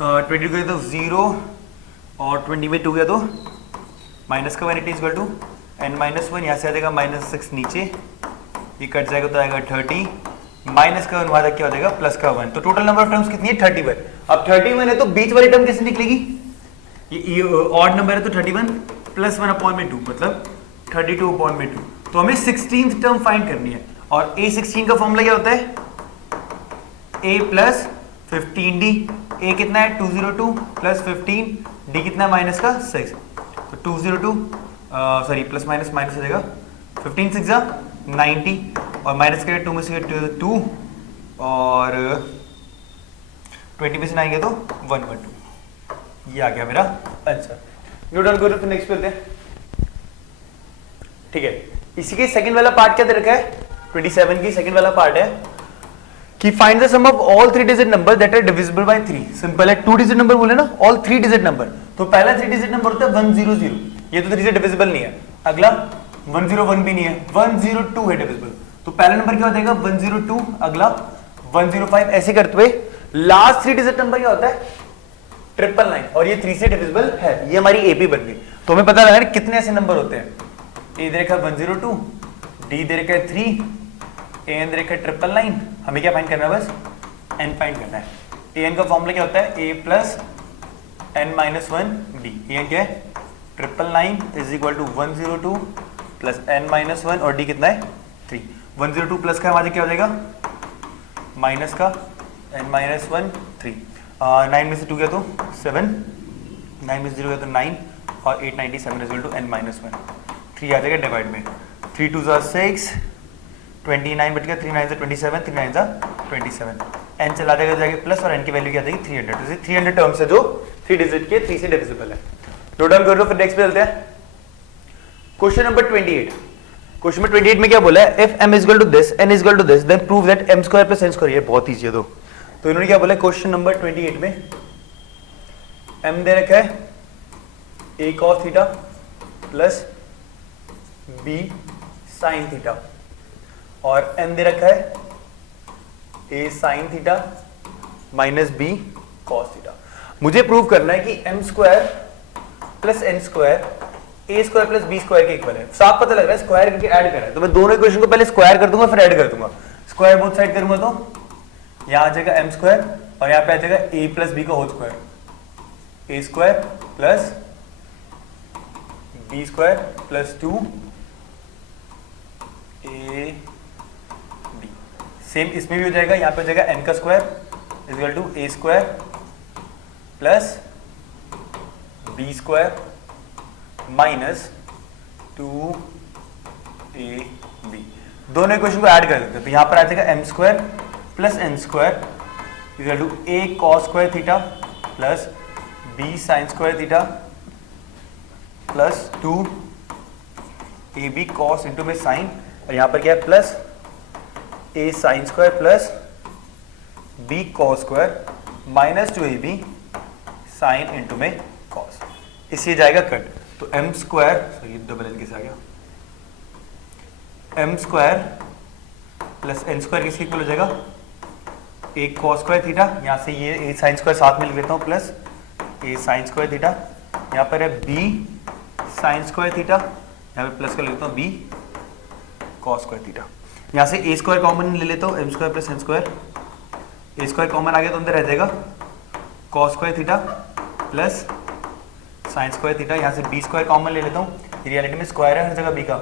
22 गया तो 0 और 20 में 2 गया तो माइनस का 180 इक्वल टू n माइनस 1। यहाँ से आ जाएगा माइनस 6 नीचे, ये कट जाएगा तो आएगा 30 माइनस का 1 वहां तक क्या हो जाएगा? प्लस का 1। तो टोटल नंबर ऑफ टर्म्स कितनी है? 31। अब 31 है तो बीच वाली टर्म कैसे निकलेगी? ये ऑड नंबर है तो 31 प्लस 1 अपॉन में 2 मतलब 32 अपॉन में 2। तो हमें 16th टर्म फाइंड करनी है और A16 का फॉर्मूला क्या होता है? A plus 15D। A कितना है? 202 प्लस 15, D कितना है? माइनस का 6। तो 202 सॉरी प्लस माइनस माइनस हो जाएगा 15 6 90 और माइनस के 2 में से 2 और 20 में से 9 गया तो 112। ये आ गया मेरा आंसर। नोट डाउन करो, फिर नेक्स्ट पे चलते हैं। ठीक है, इसी के सेकंड वाला पार्ट क्या दे रखा है? 27 की सेकंड वाला पार्ट है कि find the sum of all 3 digit number that are divisible by 3। Simple है, 2 डिजिट नंबर बोले ना, ऑल 3 डिजिट नंबर। तो पहला 3 डिजिट नंबर होता है 100, ये तो 3 से डिविजिबल नहीं है। अगला 101 भी नहीं है, 102 है डिविजिबल। तो पहला नंबर क्या हो जाएगा? 102, अगला 105। ऐसे करते हुए लास्ट 3 डिजिट नंबर क्या होता है? 999 और ये 3 से डिविजिबल है। ये हमारी एपी बन गई। तो हमें पता लगा कितने ऐसे नंबर होते हैं। ए दे रखा है 102, डी दे रखा है 3, एन दे रखा है 999। हमें क्या फाइंड करना है? बस एन फाइंड करना है। एन का फॉर्मूला क्या होता है? ए plus n minus 1 d. N क्या है? 999 is equal to 102 plus n minus 1 और डी कितना है? 3। 102 प्लस का हमारे क्या हो जाएगा? माइनस का एन माइनस 1 3। 9 में से 2 गया तो 7, 9 में से 0 गया तो 9 और 897 is equal to n minus 1। 3 आ जाएगा डिवाइड में, 3 2 6, 29 बट गया, 3 9 27, 3 9 27। एन चला जाएगा प्लस और एन की वैल्यू क्या आ जाएगी? 300। तो 300 टर्म्स है जो 3 डिजिट के 3 से डिविजिबल है। नोट डाउन कर लो, फिर नेक्स्ट पे चलते हैं। Question number 28। क्वेश्चन नंबर 28 में क्या बोला है? If m is equal to this, n is equal to this, then prove that m square plus n square. ये बहुत इजी है। तो इन्होंने क्या बोला? क्वेश्चन नंबर 28 में m दे रखा है a cos theta plus b sin theta और n दे रखा है a sin theta minus b cos theta. मुझे प्रूव करना है कि m square plus n square a square plus b square के इक्वल है। साफ पता लग रहा है स्क्वायर करके ऐड करना है, तो मैं दोनों इक्वेशन को पहले स्क्वायर कर दूंगा फिर ऐड कर दूंगा। स्क्वायर बोथ साइड करूंगा तो यहां आ जाएगा एम स्क्वायर और यहां पे आ जाएगा ए प्लस बी का whole square, a square plus b square plus 2 a b. Same इसमें भी हो जाएगा, यहां पे हो जाएगा एन का square equal to a square plus b square minus 2 a b. दोनों इक्वेशन को ऐड कर देते हैं, तो यहां पर आ जाएगा m square plus n square equal to a cos square theta plus b sine square theta plus 2 a b cos into में साइन, और यहां पर क्या है plus a sine square plus b cos square minus 2 a b sine into में कॉस। इससे जाएगा कट, तो m square sorry double n कैसे आ गया, m square plus n square किसके इक्वल हो जाएगा, ए कॉस स्क्वायर थीटा, यहां से ये ए साइन स्क्वायर साथ में लिख लेता हूं plus a sine square theta, यहां पर है बी साइन स्क्वायर थीटा, यहां पे प्लस कर लेता हूं बी कॉस स्क्वायर थीटा। यहां से ए स्क्वायर कॉमन ले लेता हूं, m square plus n square, a square common आ गया तो अंदर रह जाएगा cos square theta plus sine square theta, यहां से बी स्क्वायर कॉमन ले लेता हूं, रियलिटी में स्क्वायर है हर जगह बी का,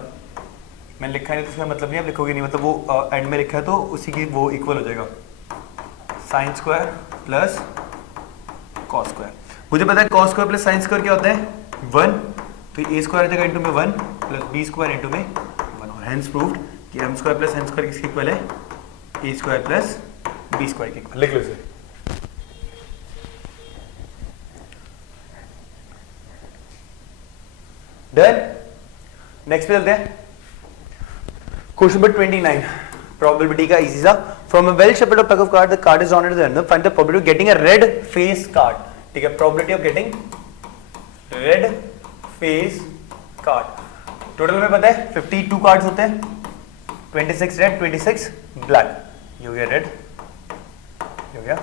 मैंने लिखा है तो उसका मतलब नहीं, आप लिखोगे नहीं, मतलब वो एंड में लिखा है तो उसी की वो इक्वल हो जाएगा sign square plus cos square. मुझे पता है cos square plus sine square क्या होता है 1, तो ए स्क्वायर आ जाएगा इंटू में 1 प्लस बी स्क्वायर इंटू में 1, और हेंस प्रूव्ड कि m square plus n square किसके इक्वल है, a square plus b square के इक्वल। लिख लो इसे। डन। नेक्स्ट पे चलते हैं, क्वेश्चन नंबर 29, प्रोबेबिलिटी का इजी सा। From a well shaped pack of card, the card is on at the end, find the probability of getting a red face card. ठीक है, probability of getting red face card. Total में पता है 52 कार्ड्स होते हैं, 26 रेड 26 ब्लैक, ये हो गया रेड, ये हो गया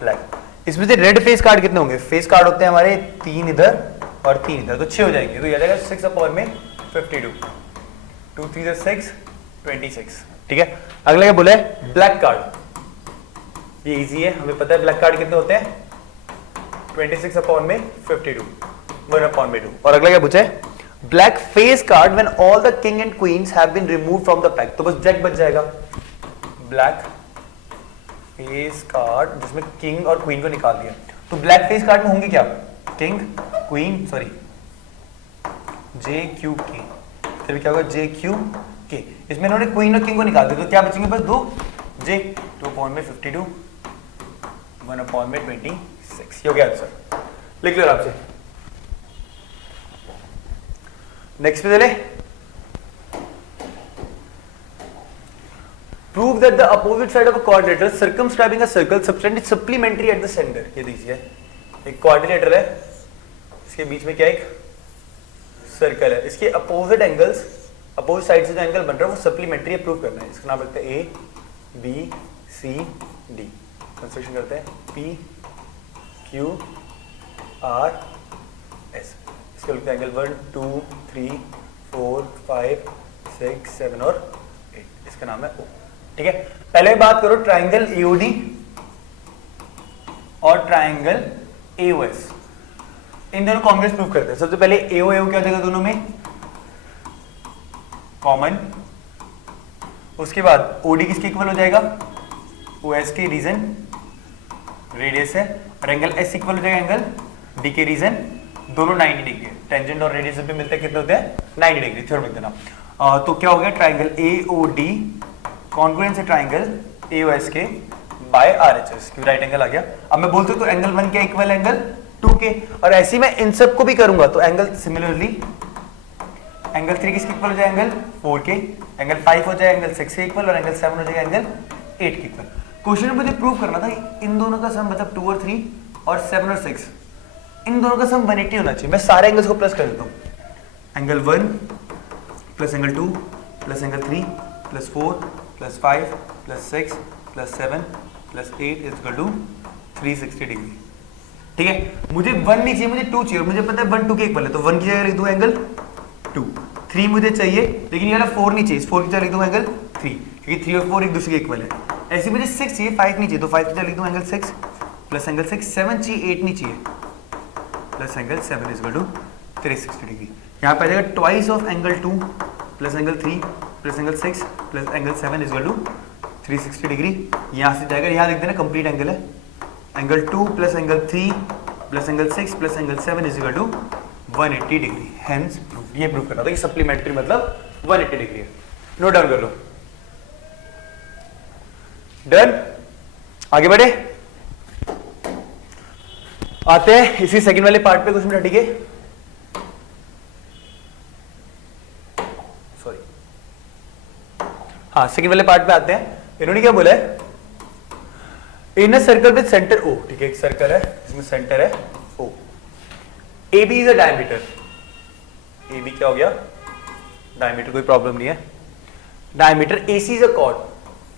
ब्लैक। इसमें से रेड फेस कार्ड कितने होंगे, फेस कार्ड होते हैं हमारे 3 इधर और 3 इधर, तो 6 हो जाएंगे, तो ये आ जाएगा 6 अपॉन में 52, 2 3 6 26। ठीक है, अगला क्या बोला है, ब्लैक कार्ड। ये इजी है, हमें पता है ब्लैक कार्ड कितने होते हैं 26 अपॉन में 52, 1 अपॉन में 2। और अगला क्या पूछा है, black face card when all the king and queens have been removed from the pack, तो बस जैक बच जाएगा। ब्लैक फेस कार्ड जिसमें किंग और क्वीन को निकाल दिया, तो ब्लैक फेस कार्ड में होंगे क्या, किंग क्वीन सॉरी जे क्यू के, फिर क्या होगा जे क्यू के, इसमें इन्होंने क्वीन और किंग को निकाल दिया, तो क्या बचेंगे बस 2 जे, 2 अपॉन में 52, 1 अपॉन में 26, ये हो गया आंसर। लिख लो आपसे। नेक्स्ट पे चले, prove that the opposite side of a quadrilateral circumscribing a circle subtend supplementary at the centre. ये दीजिए एक क्वाड्रिलेटर है, इसके बीच में क्या एक सर्कल है, इसके अपोजिट एंगल्स, अपोजिट साइड से जो एंगल बन रहा है वो सप्लीमेंट्री है, प्रूव करना है। इसका नाम रखते हैं A B C D, construction करते हैं पी क्यू आर एस, इसको लिखते हैं एंगल 1 2 3 4 5 6 7 और 8, इसका नाम है ओ। ठीक है, पहले बात करो ट्राइंगल एओडी और ट्राइंगल एओएस, इन दोनों कॉन्ग्रेस प्रूव करते हैं। सबसे पहले एओ एओ क्या हो जाएगा, दोनों में कॉमन, उसके बाद ओडी किसके इक्वल हो जाएगा, ओएस के रीजन रेडियस है, और एंगल एस इक्वल हो जाएगा एंगल डी के रीजन, दोनों 90 डिग्री, टेंजेंट और रेडियस पे मिलते हैं, कितने होते हैं 90 डिग्री, थ्योरम लिख देना। तो क्या हो गया, ट्राइंगल एओडी कॉन्ग्रुएंट है ट्राइंगल एओएस के बाय आरएचएस, क्यों राइट एंगल आ गया। अब मैं बोलता हूं तो एंगल 1 के इक्वल एंगल 2 के, और ऐसे ही मैं इन सब को भी करूंगा तो एंगल सिमिलरली एंगल 3 किसके इक्वल हो जाएगा, एंगल 4 के, एंगल 5 हो जाएगा एंगल 6 के इक्वल, और एंगल 7 हो जाएगा एंगल 8 के इक्वल। क्वेश्चन में मुझे प्रूव करना था इन दोनों का सम, मतलब 2 और 3 और 7 और 6, इन दोनों का सम 180 होना चाहिए। मैं सारे एंगल्स को प्लस कर देता हूं, angle 1 plus angle 2 plus angle 3 plus 4 plus 5 plus 6 plus 7 plus 8 is equal to 360 degree. ठीक है, मुझे 1 नहीं चाहिए, मुझे 2 चाहिए, और मुझे पता है 1 2 के इक्वल है, तो 1 की जगह लिख दूं एंगल 2। 3 मुझे चाहिए, लेकिन ये वाला 4 नहीं चाहिए, 4 की जगह लिख दूं एंगल 3, क्योंकि 3 और 4 एक दूसरे के इक्वल है। ऐसे मुझे 6 चाहिए, 5 नहीं चाहिए, तो 5 की जगह लिख दूं एंगल 6 प्लस एंगल 6। 7 चाहिए, 8 नहीं चाहिए, plus angle 7 is equal to 360 degree. यहाँ पे आ जाएगा twice of angle 2 plus angle 3 plus angle 6 plus angle 7 is equal to 360 degree. यहाँ से जाएगा, यहाँ लिख देना कंप्लीट एंगल है, angle 2 plus angle 3 plus angle 6 plus angle 7 is equal to 180 degree. Hence prove. ये प्रूव करना था कि सप्लीमेंट्री मतलब 180 डिग्री है। नोट डाउन कर लो। डन, आगे बढ़े, आते हैं इसी सेकंड वाले पार्ट पे क्वेश्चन 30 के। सॉरी, हाँ सेकंड वाले पार्ट पे आते हैं। इन्होंने क्या बोला है, in a circle with centre O. ठीक है, एक सर्कल है जिसमें सेंटर है O, A B is a diameter. A B क्या हो गया, डायमीटर, कोई प्रॉब्लम नहीं है। Diameter A C is a chord,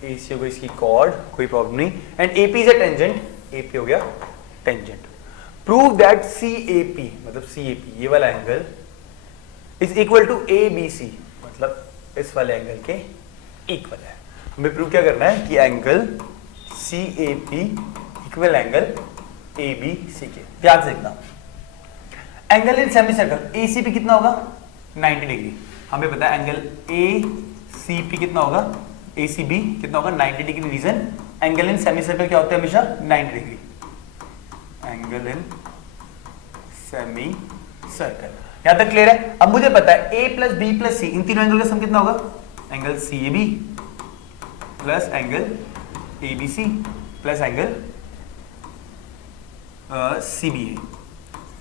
A C हो गई इसकी कॉर्ड, कोई प्रॉब्लम नहीं। And A P is a tangent, A P हो गया tangent. Prove that C A P, मतलब सी ए पी ये वाला angle is equal to A B C, मतलब इस वाले एंगल के इक्वल है। हमें प्रूव क्या करना है कि angle C A P equal angle A B C के। ध्यान से देखना, angle in semicircle A C P कितना होगा 90 डिग्री। हमें पता है एंगल ए सी पी कितना होगा, ए सी बी कितना होगा 90 degree. Reason, angle in semicircle क्या होता है हमेशा 90 degree. Angle in semicircle, यहां तक क्लियर है। अब मुझे पता है ए प्लस बी प्लस सी, इन तीनों एंगल का सम कितना होगा, angle C A B plus angle A B C plus angle C B A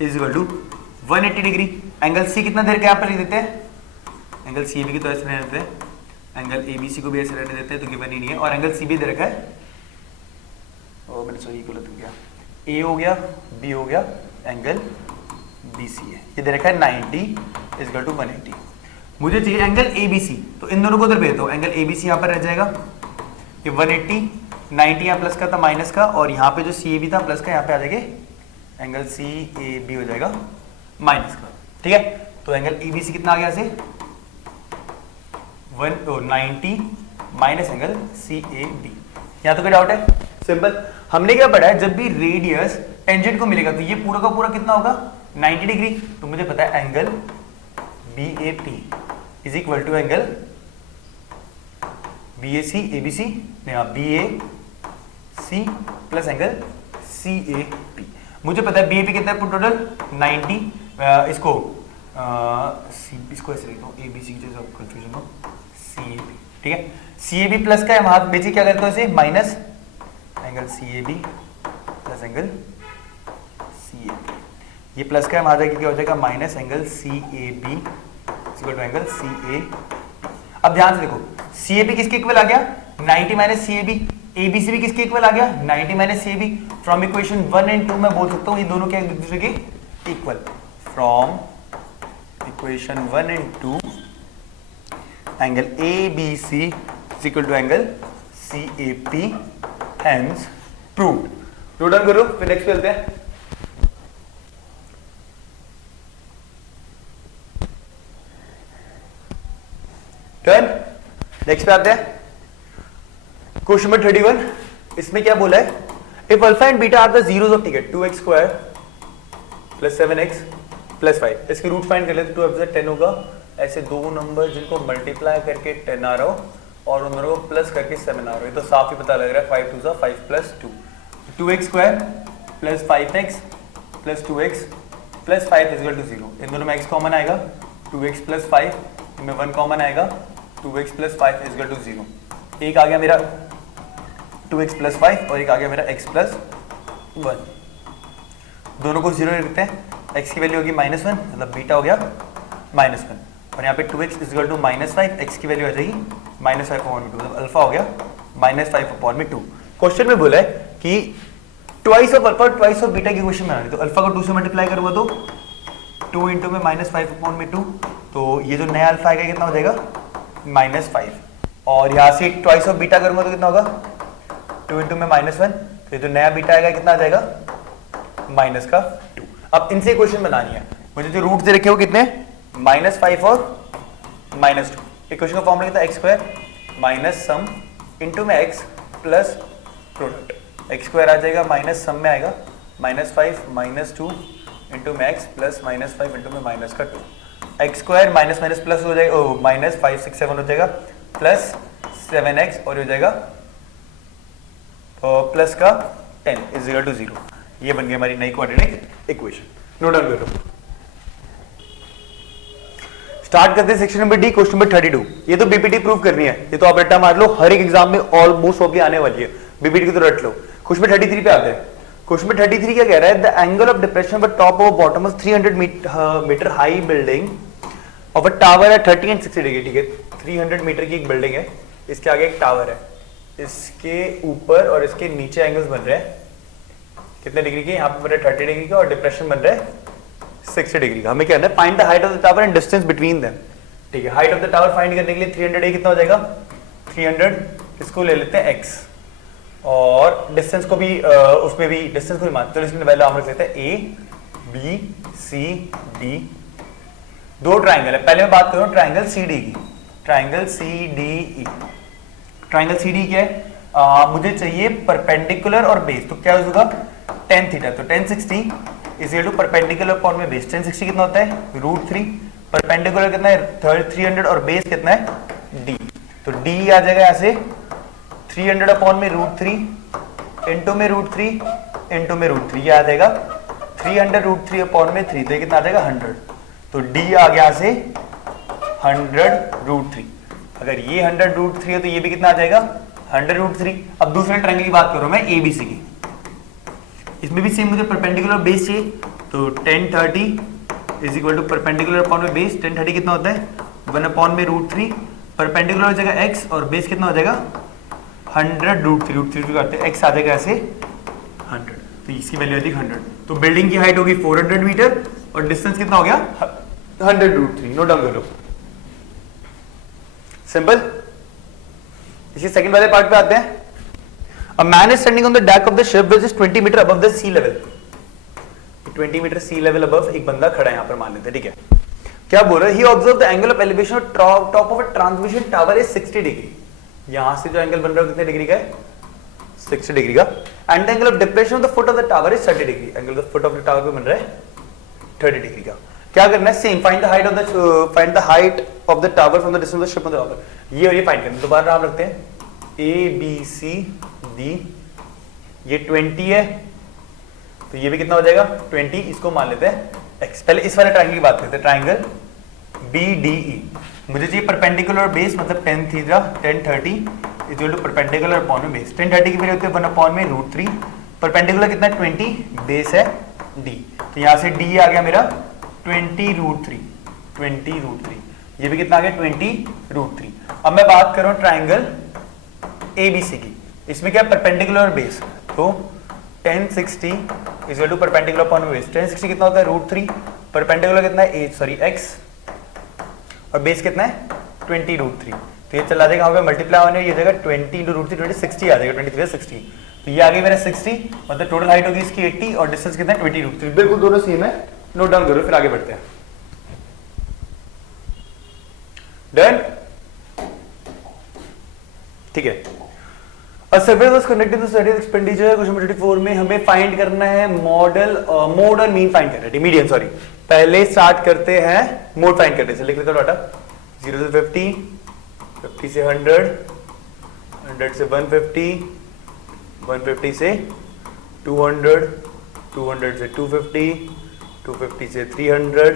is equal to 180 degree. Angle C कितना देर के यहाँ पर लिख देते हैं, एंगल सी ए बी की तो ऐसे रहने देते हैं, एंगल ए बी सी को भी ऐसे रहने देते हैं, तो गिवन ही नहीं है। और एंगल सी बी दे रखा है, ओ मैंने सॉरी गलत हो गया, ए हो गया, बी हो गया, एंगल बी सी है, ये दे रखा है 90 इज इक्वल टू 180। मुझे चाहिए एंगल ए बी सी, तो इन दोनों को उधर भेजता हूँ, एंगल ए बी सी यहाँ पर रह जाएगा, ये 180, 90 यहाँ प्लस का था माइनस का, और यहाँ पे जो सी ए बी था प्लस का, यहाँ पे आ जाएगा एंगल सी ए बी हो जाएगा माइनस का। ठीक है, तो एंगल ए बी सी कितना आ गया से 90 minus angle C A B. यहाँ तो कोई डाउट है, सिंपल। हमने क्या पढ़ा है, जब भी रेडियस टेंजेंट को मिलेगा तो ये पूरा का पूरा कितना होगा 90 डिग्री। तो मुझे पता है angle B A P is equal to angle B A C A B C, B A C plus angle C A P. मुझे पता है बी ए पी कितना है टोटल 90, इसको ऐसे लिखता हूँ, ए बी सी की जगह कंफ्यूजन हो, सी ए पी। ठीक है, सी ए बी प्लस का है, वहां बेसिक क्या करते हो इसे minus angle C A B plus angle C A B, ये प्लस का है, वहां जाके क्या हो जाएगा minus angle C A B equal to angle C A. अब ध्यान से देखो, सी ए बी किसके इक्वल आ गया 90 minus C A B, A B C भी किसके इक्वल आ गया 90 minus C A B. From equation 1 and 2 मैं बोल सकता हूँ ये दोनों क्या एक दूसरे के equal. From equation 1 and 2 angle A B C is equal to angle C A P, hence proved. Note down करो, फिर नेक्स्ट पे चलते हैं। डन, नेक्स्ट पे आते हैं क्वेश्चन नंबर 31। इसमें क्या बोला है, if alpha and beta are the zeros of ticket 2x square plus 7x plus 5, इसकी रूट फाइंड कर लेते, 2 f 10 होगा। ऐसे दो नंबर जिनको मल्टीप्लाई करके 10 आ रहा हो और उन दोनों को प्लस करके 7 आ रहा हो, ये तो साफ ही पता लग रहा है 5 2 5 plus 2, 2x square plus 5x plus 2x plus 5 is equal to 0। इन दोनों में x कॉमन आएगा, 2x प्लस 5, इनमें 1 कॉमन आएगा, 2x plus 5 is equal to 0। एक आ गया मेरा 2x प्लस 5 और एक आ गया मेरा x प्लस 1। दोनों को 0 रखते हैं, x की वैल्यू होगी -1, मतलब बीटा हो गया -1, और यहाँ पे 2x is equal to -5, x की वैल्यू आ जाएगी -5/2, मतलब अल्फा हो गया -5/2। क्वेश्चन में बोला है कि twice of alpha twice of beta की क्वेश्चन में आनी, तो अल्फा को 2 से मल्टीप्लाई करूंगा तो 2 इंटू में -5/2, तो ये जो नया अल्फा आएगा कितना हो जाएगा -5, और यहाँ से ट्वाइस ऑफ बीटा करूंगा तो कितना होगा 2 इंटू में -1, तो ये जो नया बीटा आएगा कितना आ जाएगा माइनस का 2। अब इनसे क्वेश्चन बनानी है मुझे, जो रूट दे रखे हो कितने -5 और -2। इक्वेशन का फॉर्मूला कितना x² माइनस सम इंटू में x plus product. x square आ जाएगा माइनस सम में आएगा -5 -2 इंटू में x प्लस -5 इंटू में माइनस का 2। x square minus minus plus हो जाएगा, -5 6 7 हो जाएगा प्लस 7x और हो जाएगा प्लस का 10 इज इक्वल टू 0। ये बन गई हमारी नई क्वाड्रेटिक इक्वेशन। नोट डाउन करो। स्टार्ट करते हैं section number D, question number 32। ये तो बीपीटी प्रूव करनी है, ये तो आप रट्टा मार लो, हर एक एग्जाम में ऑलमोस्ट भी आने वाली है, बीपीटी की तो रट लो। क्वेश्चन नंबर 33 पे आते हैं। क्वेश्चन नंबर 33 क्या कह रहा है, the angle of depression of top और bottom of 300 metre high building of a tower है 30 एंड 60 डिग्री। ठीक है, 300 मीटर की एक बिल्डिंग है, इसके आगे एक टावर है, इसके ऊपर और इसके नीचे एंगल्स बन रहे हैं कितने डिग्री के, यहाँ पे बन रहे 30 डिग्री का और डिप्रेशन बन रहा है 60 डिग्री का। हमें क्या है, find the height of the tower and distance between them. ठीक है, height of the tower find करने के लिए 300 कितना हो जाएगा 300, इसको ले लेते हैं x और डिस्टेंस को भी उसमें भी डिस्टेंस को भी मान, चलो इसमें वैल्यू हम रख लेते हैं a b c d। दो ट्राइंगल है, पहले मैं बात करूं ट्राइंगल CD की। ट्राइंगल CDE, ट्राइंगल CD क्या है, मुझे चाहिए परपेंडिकुलर और बेस, तो क्या होगा tan थीटा, तो tan 60 is equal to perpendicular upon में बेस। tan 60 कितना होता है √3, परपेंडिकुलर कितना है 300 और बेस कितना है d, तो d आ जाएगा यहाँ से 300 अपॉन में √3 इंटू में √3 इंटू में √3, ये आ जाएगा 300 √3 अपॉन में 3, तो ये कितना आ जाएगा 100, तो d आ गया यहाँ से 100 √3। अगर ये 100 √3 है तो ये भी कितना आ जाएगा 100 √3। अब दूसरे ट्रायंगल की बात करूं मैं ABC की, इसमें भी सेम मुझे परपेंडिकुलर बेस चाहिए, तो tan 30 is equal to perpendicular upon में बेस। tan 30 कितना होता है 1 अपॉन में √3, परपेंडिकुलर हो जाएगा x और बेस कितना हो जाएगा 100 √3 करते हैं, x आ जाएगा ऐसे 100, तो इसकी वैल्यू आती है 100। तो बिल्डिंग की हाइट होगी 400 मीटर और डिस्टेंस कितना हो गया 100 √3। नोट डाउन करो, सिंपल। इसी सेकंड वाले पार्ट पे आते हैं। A man is standing on the deck of the ship which is 20 meter above the sea level। 20 metre sea level above एक बंदा खड़ा है यहाँ पर, मान लेते हैं, ठीक है। क्या बोल रहा है, he observed the angle of elevation of top of a transmission tower is 60 degree. यहां से जो एंगल बन रहा है कितने डिग्री का है 60 डिग्री का। And the angle of depression of the foot of the tower is 30 degree. Angle of the foot of the tower पे बन रहा है 30 डिग्री का। क्या करना है, same find the height of the tower from the distance of the ship on the tower. ये और ये फाइंड करना है। दोबारा नाम रखते हैं A B C D, ये 20 है तो ये भी कितना हो जाएगा 20, इसको मान लेते हैं x। पहले इस वाले ट्रायंगल की बात करते हैं, ट्रायंगल BDE। मुझे चाहिए परपेंडिकुलर और बेस, मतलब tan theta tan 30 is equal to perpendicular upon में बेस। tan 30 की वैल्यू होती है 1 अपॉन में √3, परपेंडिकुलर कितना 20, बेस है d, तो यहां से d आ गया मेरा 20 √3, ये भी कितना आ गया 20 √3। अब मैं बात कर रहा हूं ट्रायंगल ABC की, इसमें क्या परपेंडिकुलर और बेस, तो tan 60 is equal to perpendicular upon base. tan 60 कितना होता है √3, परपेंडिकुलर कितना है x और बेस कितना है 20 √3, तो ये चला जाएगा वहां पे मल्टीप्लाई होने, ये जाएगा 20 × √3 60 आ जाएगा, 23 60, तो ये आ गई मेरा 60, मतलब टोटल हाइट होगी इसकी 80 और डिस्टेंस कितना है 20 √3। बिल्कुल दोनों सेम है, नोट डाउन करो, फिर आगे बढ़ते हैं। डन, ठीक है। A survey was conducted to study expenditure। Question number 34 में हमें फाइंड करना है मॉडल मोड और मीन फाइंड करना है, मीडियन सॉरी। पहले स्टार्ट करते हैं मोड फाइंड करने से, लिख लेते हो डाटा 0 से 50, 50 से 100, 100 से 150, 150 से 200, 200 से 250, 250 से 300,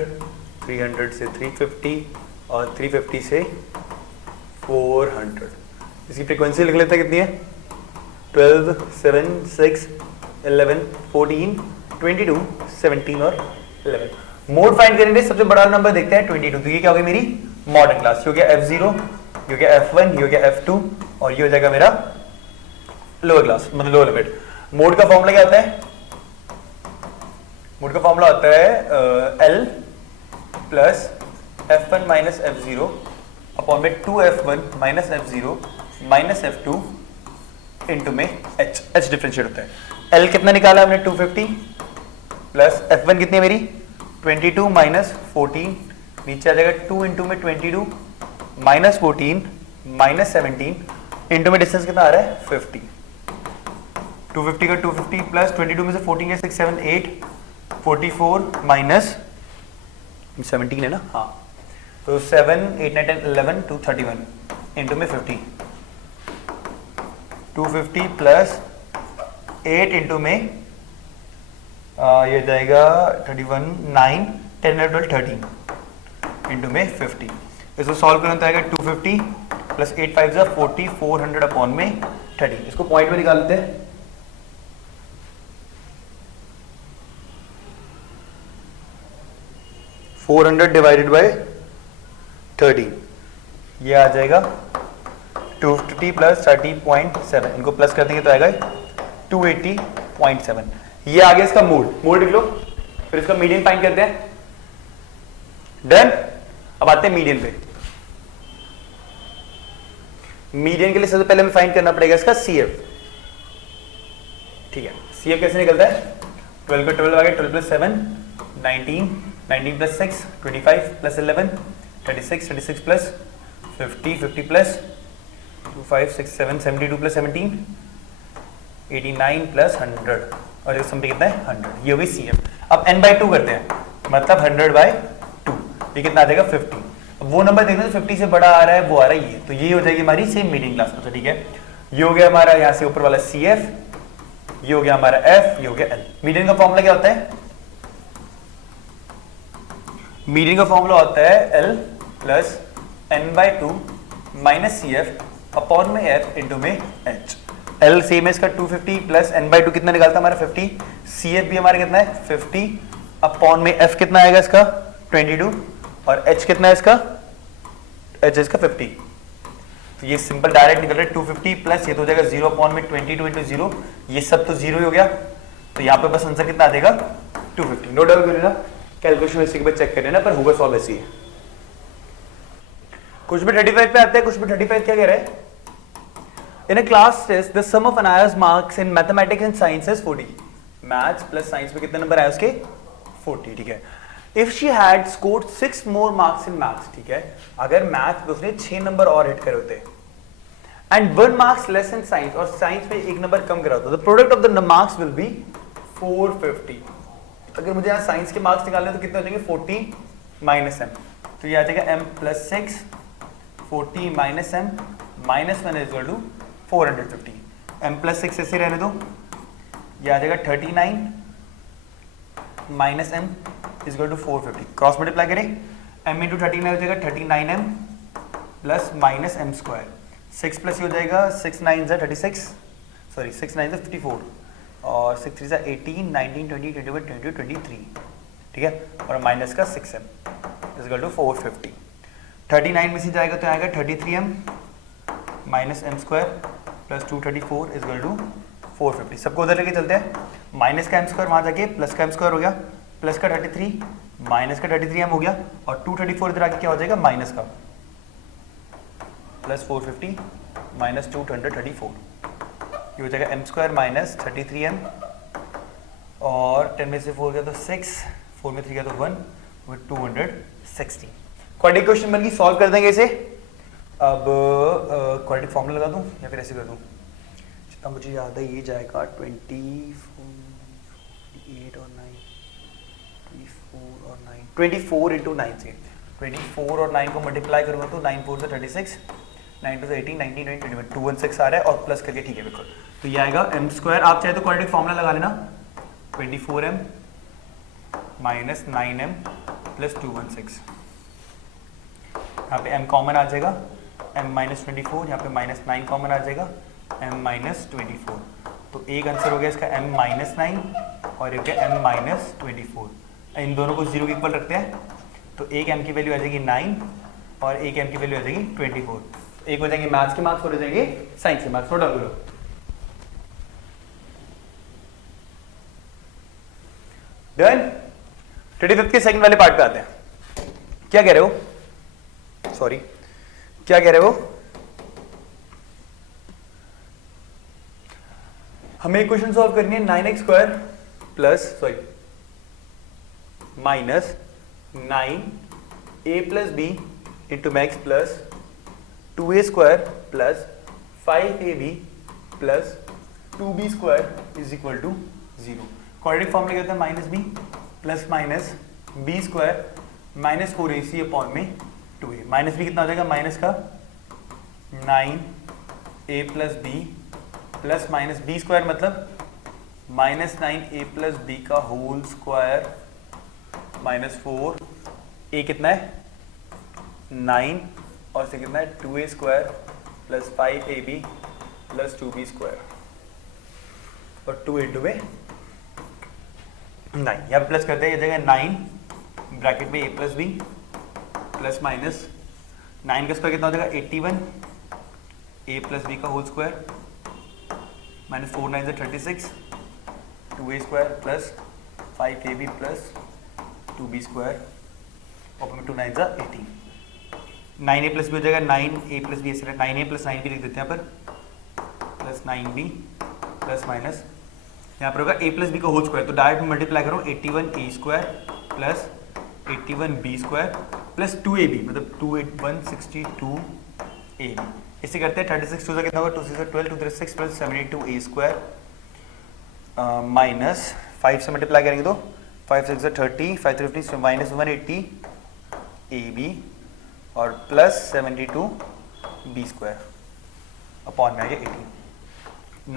300 से 350 और 350 से 400। इसकी फ्रीक्वेंसी लिख लेते हैं कितनी है 12, 7, 6, 11, 14, 22, 17 और 11। मोड फाइंड करेंगे, सबसे बड़ा नंबर देखते हैं 22, तो ये क्या हो गया मेरी मॉडर्न क्लास, ये हो गया F0, ये हो गया F1, ये हो गया F2 और ये हो जाएगा मेरा लोअर क्लास, मतलब लोअर लिमिट। मोड का फॉर्मूला क्या होता है, मोड का फॉर्मूला होता है L plus F1 minus F0 upon में 2F1 minus F0 minus F2 into में h डिफरेंशिएट होता है। l कितना निकाला हमने 250 प्लस f1 कितनी है मेरी 22 माइनस 14, नीचे आ जाएगा 2 इंटू में 22 माइनस 14 माइनस 17 इंटू में डिस्टेंस कितना आ रहा है 50। 250 का 250 प्लस 22 में से 14 के 6 7 8 44 माइनस 17 है ना, हाँ, तो 7 8 9 10 11 231 इंटू में 50 250 प्लस 8 इंटू में ये जाएगा 31 9 10 12 13 इंटू में 50। इसको सॉल्व करना तो आएगा 250 प्लस 8 5 जा 40 400 अपॉन में 30। इसको पॉइंट में निकाल लेते हैं। 400 डिवाइडेड बाय 30 ये आ जाएगा 250 प्लस 30.7, इनको प्लस कर देंगे तो आएगा 280.7। ये आ गया इसका मोड लिख लो, फिर इसका मीडियन फाइंड करते हैं। डन। अब आते हैं मीडियन पे। मीडियन के लिए सबसे पहले हमें फाइंड करना पड़ेगा इसका CF। ठीक है, CF कैसे निकलता है, 12 का 12 आ गया, 12 plus 7 19 19 plus 6 25 plus 11 36 36 plus 50 50 plus 2 5 6 7 72 plus 17 89 plus 100 और इस सम पे कितना है 100। ये होगी CF। अब n/2 करते हैं, मतलब 100/2, ये कितना आ जाएगा 50। अब वो नंबर देखते हैं 50 से बड़ा आ रहा है, वो आ रहा है ये, तो ये हो जाएगी हमारी सेम मीडियन क्लास में। ठीक है, ये हो गया हमारा यहाँ से ऊपर वाला CF, ये हो गया हमारा F, ये हो गया L। मीडियन का फॉर्मूला क्या होता है, मीडियन का फॉर्मूला होता है L plus n/2 minus CF upon में F इंटू में H। L सेम है इसका 250 प्लस n/2 कितना निकालता है हमारा 50, CF भी हमारा कितना है 50 अपॉन में F कितना आएगा इसका 22 और H कितना है इसका, H इसका 50। तो ये सिंपल डायरेक्ट निकल रहा है 250 प्लस ये तो हो जाएगा 0 अपॉन में 22 इंटू 0, ये सब तो 0 ही हो गया, तो यहाँ पे बस आंसर कितना आ जाएगा 250। नो डाउट करिए ना, कैलकुलेशन इसी के बाद चेक करें ना, पर होगा सॉल्व ऐसे ही। कुछ भी 35 पे आते हैं, कुछ भी 35 क्या कह रहे हैं, in a class test the sum of अनायास marks in mathematics and science is 40। Maths plus science में कितने नंबर आए उसके 40। ठीक है, if she had scored 6 more marks in maths, ठीक है, अगर मैथ्स में उसने 6 नंबर और हिट करे होते and 1 marks less in science, और साइंस में 1 नंबर कम करा होता, the product of the marks will be 450। अगर मुझे यहाँ साइंस के मार्क्स निकालने तो कितने हो जाएंगे 40 माइनस m, तो ये आ जाएगा m plus 6 40 minus m minus 1 is equal to 450। m plus 6 ऐसे रहने दो, ये आ जाएगा 39 minus m is equal to 450। Cross multiply करें, m इंटू 39 हो जाएगा 39m plus minus m square, 6 plus ये हो जाएगा 6 9 जा 36, सॉरी 6 9 जा 54 और 6 3 जा 18 19 20 21 22 23। ठीक है, और माइनस का 6m इज इक्वल टू 450। 39 में से जाएगा तो आएगा 33m minus m square plus 234 is equal to 450। सबको उधर लेके चलते हैं, माइनस का m स्क्वायर वहां जाके प्लस का m स्क्वायर हो गया, प्लस का 33 माइनस का 33m हो गया, और 234 इधर आके क्या हो जाएगा माइनस का प्लस 450 माइनस 234, ये हो जाएगा m स्क्वायर माइनस 33m और 10 में से 4 गया तो 6, 4 में 3 गया तो 1 with 260। क्वाड्रेटिक क्वेश्चन बन गई, सॉल्व कर देंगे इसे। अब क्वाड्रेटिक फॉर्मूला लगा दूं या फिर ऐसे कर दूं, जितना मुझे याद है ये जाएगा 24 और 9 24 और 9 24 इंटू 9 से 24 और 9 को मल्टीप्लाई करूंगा तो 9 4 से 36 9 2 से 18 19 20 21 216 आ रहा है और प्लस करके, ठीक है बिल्कुल, तो ये आएगा m स्क्वायर। आप चाहे तो क्वाड्रेटिक फॉर्मूला लगा लेना, 24m माइनस 9m प्लस 216, यहाँ पे m कॉमन आ जाएगा, m माइनस 24, यहाँ पे माइनस 9 कॉमन आ जाएगा, m माइनस 24, तो एक आंसर हो गया इसका m माइनस 9 और एक m माइनस 24। इन दोनों को 0 के इक्वल रखते हैं तो एक m की वैल्यू आ जाएगी 9 और एक m की वैल्यू आ जाएगी 24। एक हो जाएंगे मैथ्स के मार्क्स और हो जाएंगे साइंस के मार्क्स। थोड़ा बोलो डन। 35 के सेकंड वाले पार्ट पे आते हैं। क्या कह रहे हो, सॉरी क्या कह रहे हो, हमें इक्वेशन सॉल्व करनी है 9x square plus minus 9a plus b into max plus 2a square plus 5ab plus 2b square is equal to 0। Quadratic form लेके minus b plus minus B square minus 4ac upon में 2a। माइनस बी कितना हो जाएगा, माइनस का 9a plus B plus minus B square मतलब माइनस 9a प्लस बी का होल स्क्वायर माइनस 4। a कितना है 9 और से कितना है 2a square plus 5ab plus 2b square और 2 इंटू में 9। यहाँ पे प्लस करते हैं, ये जगह 9 ब्रैकेट में a plus B plus minus 9 का स्क्वायर कितना हो जाएगा 81 a प्लस बी का whole square minus 4 9 36 2a square plus 5ab plus 2b square और 2 9 18। 9a प्लस बी हो जाएगा 9a प्लस बी ऐसे 9a प्लस 9b लिख देते हैं यहाँ पर प्लस 9b प्लस माइनस यहाँ पर होगा a प्लस बी का होल स्क्वायर, तो डायरेक्ट मल्टीप्लाई करो 81a square plus 81b square plus 2ab मतलब 162ab। इसे करते हैं 36 2 से कितना होगा 2 6 12 2 3 6 प्लस 72a स्क्वायर माइनस 5 से मल्टीप्लाई करेंगे तो 5 6 30 5 3 50 माइनस 180ab और प्लस 72b स्क्वायर अपॉन में आ गया 18।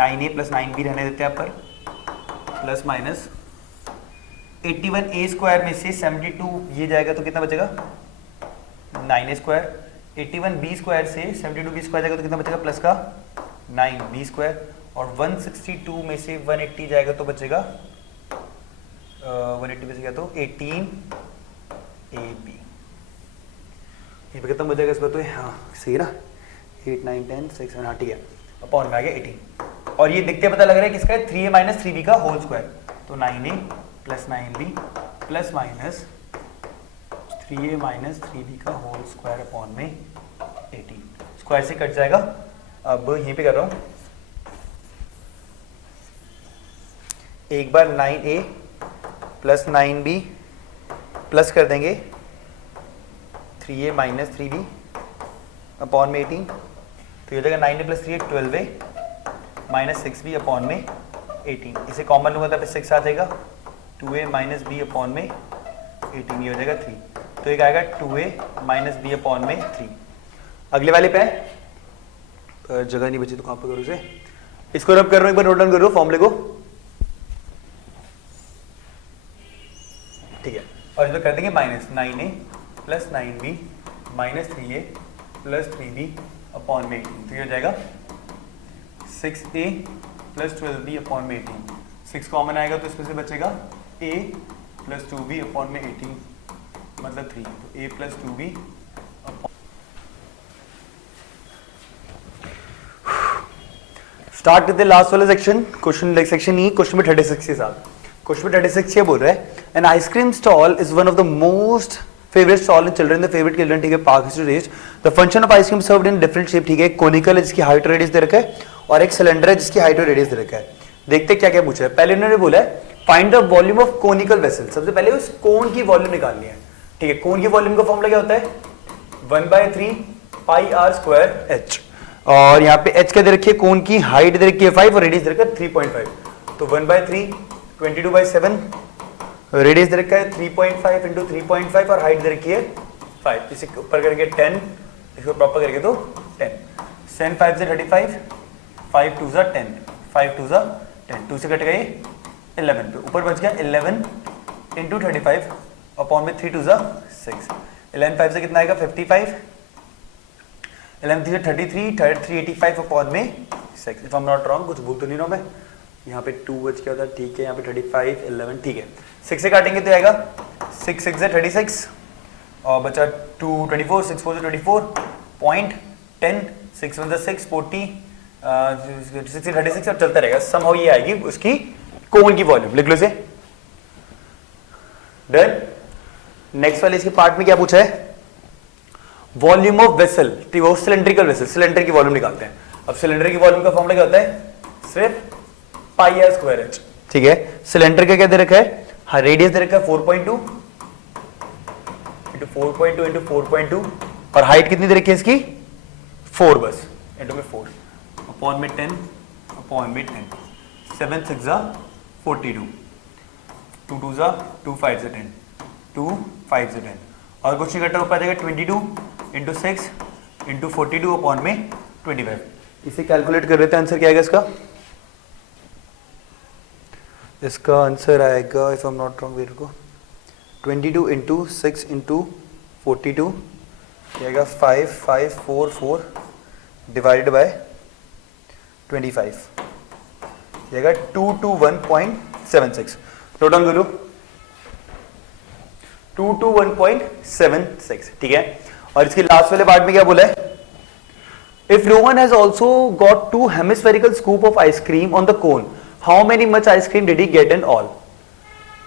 9a प्लस 9b रहने देते हैं यहाँ पर प्लस माइनस 81a स्क्वायर में से 72 ये जाएगा तो कितना बचेगा 9a स्क्वायर। 81b स्क्वायर से 72b स्क्वायर जाएगा तो कितना बचेगा प्लस का 9b स्क्वायर और 162 में से 180 जाएगा तो बचेगा 180 बचेगा तो 18ab। ये पे खत्म हो जाएगा इसका तो हाँ सही है ना 8 9 10 6 7 हाँ ठीक है अपॉन में आ गया 18 और ये देखते पता लग रहा है किसका है 3a माइनस 3b का होल स्क्वायर तो 9a plus 9b plus minus 3a minus 3b का होल स्क्वायर अपॉन में 18 स्क्वायर से कट जाएगा। अब यहीं पे कर रहा हूं एक बार 9a प्लस 9b प्लस कर देंगे 3a माइनस 3b अपॉन में 18 तो ये हो जाएगा 9a plus 3a 12a minus 6b upon में 18। इसे कॉमन लूंगा तो 6 आ जाएगा 2a माइनस b अपॉन में 18 ये हो जाएगा 3 तो एक आएगा 2a माइनस b अपॉन में 3। अगले वाले पे जगह नहीं बची तो कहां पर करूं इसे, इसको रब कर रहा हूं एक बार नोट डाउन कर लो फॉर्मूले को ठीक है और इसमें कर देंगे minus 9a plus 9b minus 3a plus 3b upon में 18 तो ये हो जाएगा 6a प्लस 12b अपॉन में 18। 6 कॉमन आएगा तो इसमें से बचेगा a प्लस 2b अपॉन में 18 मतलब 3 तो a प्लस 2b स्टार्ट करते लास्ट वाला section question section E question में 36 के साथ। क्वेश्चन में 36 ये बोल रहा है an ice cream stall is one of the most favourite stall in children the favourite children ठीक है park rest the function of ice cream served in different shape ठीक है कोनिकल है जिसकी हाइट और रेडियस दे रखा है और एक सिलेंडर है जिसकी हाइट और रेडियस दे रखा है। देखते क्या क्या पूछा है। पहले उन्होंने बोला है find the volume of conical vessel, सबसे पहले उस कोन की वॉल्यूम निकालनी है ठीक है। कोन की वॉल्यूम का फॉर्मूला क्या होता है 1/3 पाई आर स्क्वायर एच और यहाँ पे एच क्या दे रखी है कोन की हाइट दे रखी है 5 और रेडियस दे रखा है 3.5 तो 1/3 22/7 रेडियस दे रखा है 3.5 इंटू 3.5 और हाइट दे रखी है 5 इसे ऊपर करके 10 इसको प्रॉपर करके तो 10 10 5 से 35 5 2 जा 10 5 2 जा 10 2 से कट गए 11 पे ऊपर बच गया 11 इंटू 35 अपॉन में 3 2 जा 6 11 5 से कितना आएगा 55 11 3 से 33 385 अपॉन में 6 if I am not wrong कुछ भूल तो नहीं रहा मैं यहाँ पे 2 बच गया था ठीक है यहाँ पे 35 11 ठीक है 6 से काटेंगे तो आएगा 6 6 से 36 और बचा 2 24 6 4 से 24 पॉइंट 10 6 1 से 6 40 6 से 36 और चलता रहेगा समहाउ ये आएगी उसकी कोन की वॉल्यूम लिख लो इसे डन। नेक्स्ट वाले इसके पार्ट में क्या पूछा है वॉल्यूम ऑफ वेसल ठीक है सिलेंड्रिकल वेसल सिलेंडर की वॉल्यूम निकालते हैं। अब सिलेंडर की वॉल्यूम का फॉर्मूला क्या होता है सिर्फ पाई आर स्क्वायर एच। ठीक है, सिलेंडर का क्या दे रखा है, हाँ रेडियस दे रखा है 4.2 इंटू 4.2 इंटू 4.2 और हाइट कितनी दे रखी है इसकी 4 बस इंटू में 4 अपॉन में 10 अपॉन में 10 7 6 जा 42 2 2 जा 2 5 जा 10 2 5 जा 10 और कुछ नहीं घटा ऊपर आ जाएगा 22 इंटू 6 इंटू 42 अपॉन में 25। इसे कैलकुलेट कर लेते हैं, आंसर क्या आएगा इसका, इसका आंसर आएगा if I am not wrong, मेरे को 22 इंटू 6 इंटू 42 आएगा 5544 डिवाइडेड बाय 25 आएगा 221.76। नोट डाउन करो 221.76। ठीक है, और इसके लास्ट वाले पार्ट में क्या बोला है, if Rohan has also got 2 hemispherical scoop of ice cream on the cone, how many much ice cream did he get in all?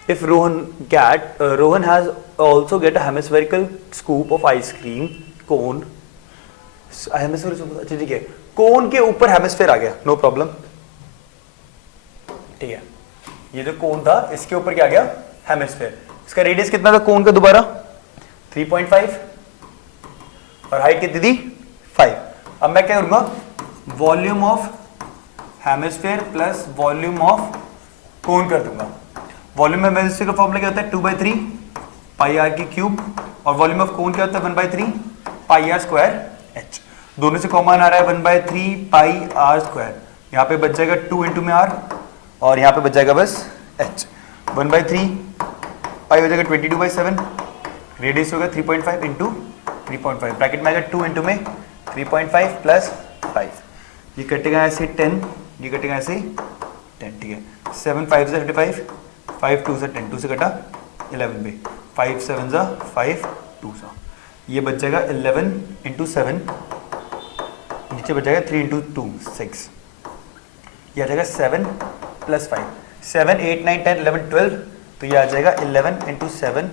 If Rohan has also get a hemispherical scoop of ice cream cone, अच्छा ठीक है, कोन के ऊपर हेमिस्फेयर आ गया, नो प्रॉब्लम। ठीक है, ये जो कोन था इसके ऊपर क्या आ गया हेमिस्फेयर, इसका रेडियस कितना था कोन का दोबारा 3.5 और हाइट कितनी थी 5। अब मैं क्या करूंगा, volume of hemisphere plus volume of cone कर दूंगा। वॉल्यूम ऑफ हेमिस्फेयर का फॉर्मूला क्या होता है 2/3 पाई आर की क्यूब और वॉल्यूम ऑफ कोन क्या होता है 1/3 पाई आर स्क्वायर एच। दोनों से कॉमन आ रहा है 1/3 पाई आर स्क्वायर, यहाँ पे बच जाएगा 2 इंटू में आर और यहाँ पे बच जाएगा बस एच। 1/3 पाई हो जाएगा 22/7, रेडियस होगा 3.5 इंटू 3.5, ब्रैकेट में आएगा 2 इंटू में 3.5 प्लस 5, ये कटेगा ऐसे 10, ये कटेगा ऐसे 10। ठीक है, 7 5 से 55, 5 2 से 10, 2 से कटा 11 पे, 5 7 जा 5 2 सा, ये बच जाएगा 11 इंटू 7, नीचे बच जाएगा 3 इंटू 2 6, ये आ जाएगा 7 प्लस 5, 7 8 9 10 11 12, तो ये आ जाएगा 11 इंटू 7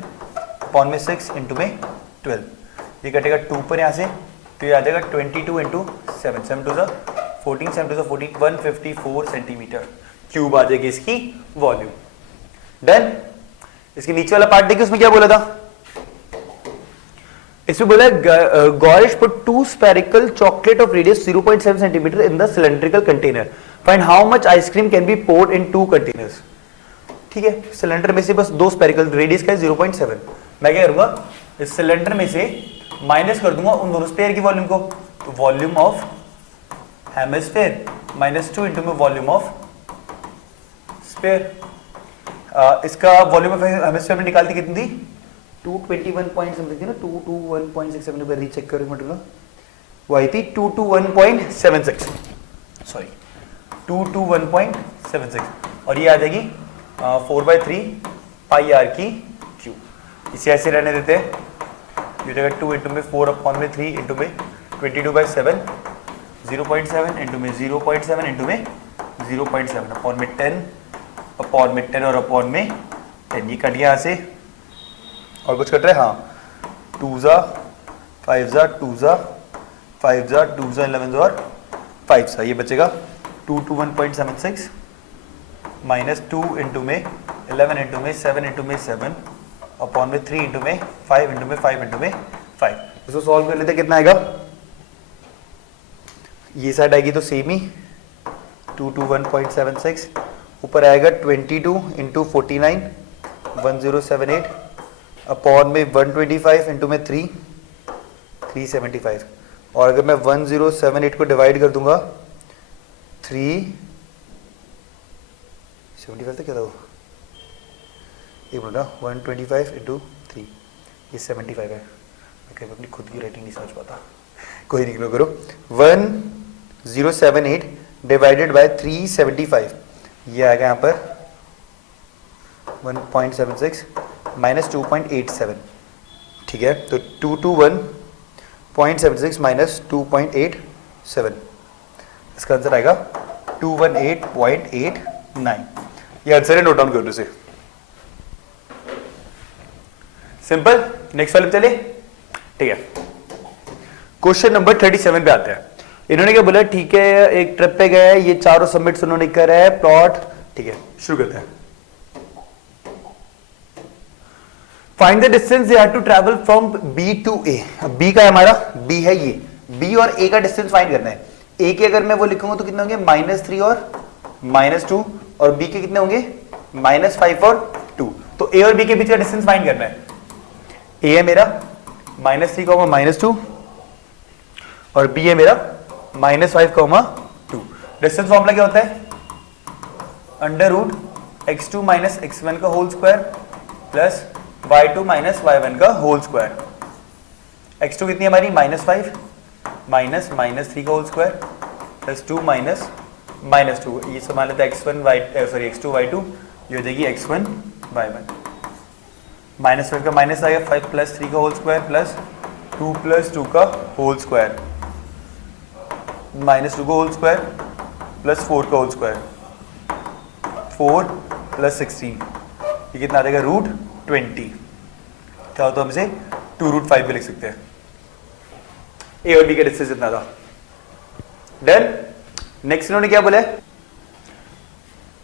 अपॉन में 6 इंटू में 12, ये कटेगा 2 पर यहाँ से, तो ये आ जाएगा 22 इंटू 7 7 2 जा 14 7 2 14 154 सेंटीमीटर क्यूब आ जाएगी इसकी वॉल्यूम। डन। इसके नीचे वाला पार्ट देखिए, उसमें क्या बोला था, इसमें बोला Gaurish put 2 spherical chocolate of radius 0.7 centimeter in the cylindrical container, find how much ice cream can be poured in 2 containers। ठीक है, सिलेंडर में से बस 2 स्पेरिकल, रेडियस का 0.7, मैं क्या करूंगा इस सिलेंडर में से माइनस कर दूंगा उन दोनों स्पेयर की वॉल्यूम को, तो वॉल्यूम ऑफ हेमिस्फेयर -2 इंटू में वॉल्यूम ऑफ स्पेयर। इसका वॉल्यूम ऑफ हेमिस्फेयर में निकालती कितनी थी 221 पॉइंट समथिंग थी ना, 221.67 पर रीचेक करो मतलब वो आई थी 221.76, सॉरी 221.76 और ये आ जाएगी 4/3 पाई आर की क्यूब। इसे ऐसे रहने देते हैं, ये जाएगा 2 इंटू में 4 अपॉन में 3 इंटू में 22/7, 0.7 इंटू में 0.7 इंटू में 0.7 अपॉन में 10 अपॉन में 10 और अपॉन में 10, ये कट गया यहाँ से और कुछ कट रहा है, हाँ 2 जा 5 जा 2 जा 5 जा 2 जा 11 और 5 सा, ये बचेगा 221.76 माइनस 2 इंटू में 11 इंटू में 7 इंटू में 7 अपॉन में 3 इंटू में 5 इंटू में 5 इंटू में 5। इसको सॉल्व कर लेते कितना आएगा, ये साइड आएगी तो सेम ही 221.76, ऊपर आएगा 22 इंटू 49 1078 अपॉन में 125 इंटू में 375, और अगर मैं 1078 को डिवाइड कर दूंगा 375 तो क्या था वो, एक मिनट ना, 125 इंटू 3, ये 75 है, मैं कहीं अपनी खुद की राइटिंग नहीं समझ पाता, कोई नहीं करो 1078 डिवाइडेड बाय 375, ये आएगा यहाँ पर 1.76 माइनस 2.87। ठीक है, तो 221.76 माइनस 2.87, इसका आंसर आएगा 218.89। ये आंसर है, नोट डाउन करो इसे। सिंपल। नेक्स्ट वाले चले। ठीक है, क्वेश्चन नंबर 37 पे आते हैं। इन्होंने क्या बोला, ठीक है एक ट्रिप पे गए, ये चारों सबमिट्स उन्होंने करा है, प्लॉट, ठीक है शुरू करते हैं। Find the distance they have to travel from B to A. B का है हमारा, बी है ये, बी और ए का डिस्टेंस फाइंड करना है। ए के अगर मैं वो लिखूंगा तो कितने होंगे, -3 और -2, और बी के कितने होंगे, -5 और 2। तो ए और बी के बीच का डिस्टेंस फाइंड करना है। ए है मेरा -3, -2 और बी है मेरा -5, 2। डिस्टेंस फॉर्मूला क्या होता है, √x2 - x1 का whole square plus y2 - y1 का होल स्क्वायर। x2 कितनी है हमारी, -5 माइनस -3 का होल स्क्वायर प्लस 2 -2, ये समान लेता है x2 y2, ये हो जाएगी x1 y1। -5 का माइनस आएगा, 5 + 3 का होल स्क्वायर प्लस 2 + 2 का होल स्क्वायर, -2 का होल स्क्वायर प्लस 4 का होल स्क्वायर, 4 + 16, ये कितना आ जाएगा, √20। क्या होता है, हमसे 2√5 भी लिख सकते हैं। ए और बी का डिस्टेंस इतना था। डन। नेक्स्ट इन्होंने क्या बोला है,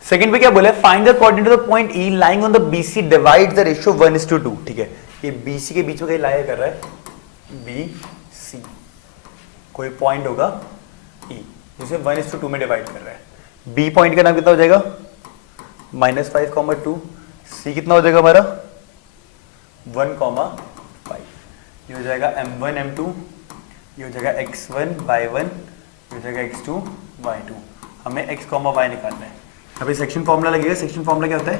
सेकंड पे क्या बोला है, find the coordinate of the point E lying on the BC divide the ratio 1:2। ठीक है, ये बीसी के बीच में कहीं लाया कर रहा है, बी सी कोई पॉइंट होगा ई जिसे 1:2 में डिवाइड कर रहा है। बी पॉइंट का नाम कितना हो जाएगा, -5, 2। सी कितना हो जाएगा हमारा 1, 5। ये हो जाएगा m1 m2, ये हो जाएगा x1 y1, ये हो जाएगा x2 y2। हमें x, y निकालना है। अभी सेक्शन फॉर्मूला लगेगा। सेक्शन फॉर्मूला क्या होता है,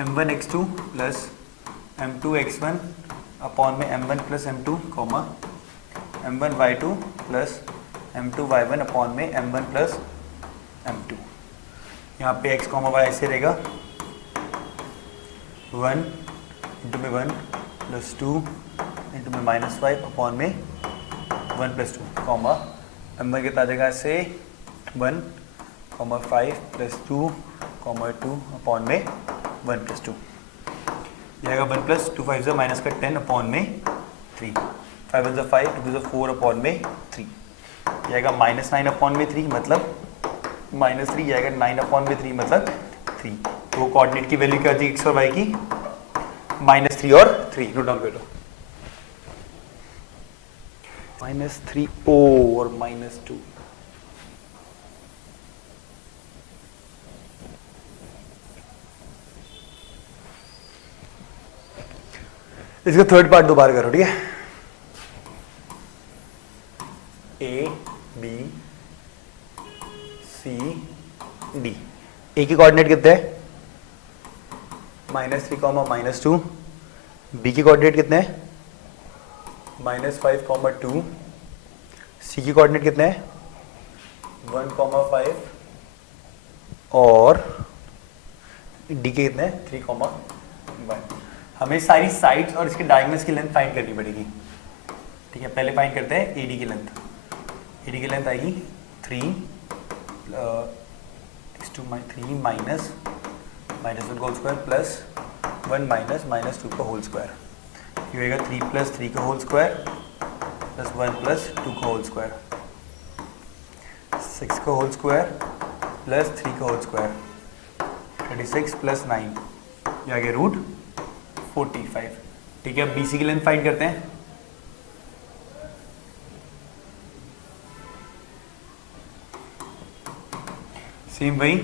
m1 x2 plus m2 x1 upon में m1 plus m2 comma m1 y2 plus m2 y1 upon में m1 प्लस m2। यहाँ पे x, y ऐसे रहेगा, 1 इंटू में 1 प्लस 2 इंटू में -5 अपॉन में 1 + 2 कॉमा m1 कितना आ जाएगा ऐसे 1, 5 + 2, 2 अपॉन में 1 + 2। यह आएगा 1 + 2 5 माइनस का 10 अपॉन में 3, 5 × 5 2 × 4 अपॉन में 3। यह आएगा -9 अपॉन में 3 मतलब -3, यह आएगा 9 अपॉन में 3 मतलब 3। तो कोऑर्डिनेट की वैल्यू क्या होती है x और y की, -3 और 3। नोट डाउन करो, -3 और -2। इसका थर्ड पार्ट दोबारा करो, ठीक है। ए बी सी डी, ए की कोऑर्डिनेट कितने हैं, -3, -2। बी की कोऑर्डिनेट कितने हैं, -5, 2। सी की कोऑर्डिनेट कितने हैं, 1, 5 और डी के कितने हैं, 3, 1। हमें सारी साइड्स और इसके डायगोनल्स की लेंथ फाइंड करनी पड़ेगी। ठीक है, पहले फाइंड करते हैं एडी की लेंथ। एडी की लेंथ आएगी 3 3 माइनस -1 का होल स्क्वायर प्लस 1 -2 का होल स्क्वायर। ये होगा 3 + 3 का होल स्क्वायर प्लस 1 + 2 का होल स्क्वायर, 6 का होल स्क्वायर प्लस 3 का होल स्क्वायर, 36 + 9, ये आगे √45। ठीक है, बीसी की लेंथ फाइंड करते हैं। सेम वही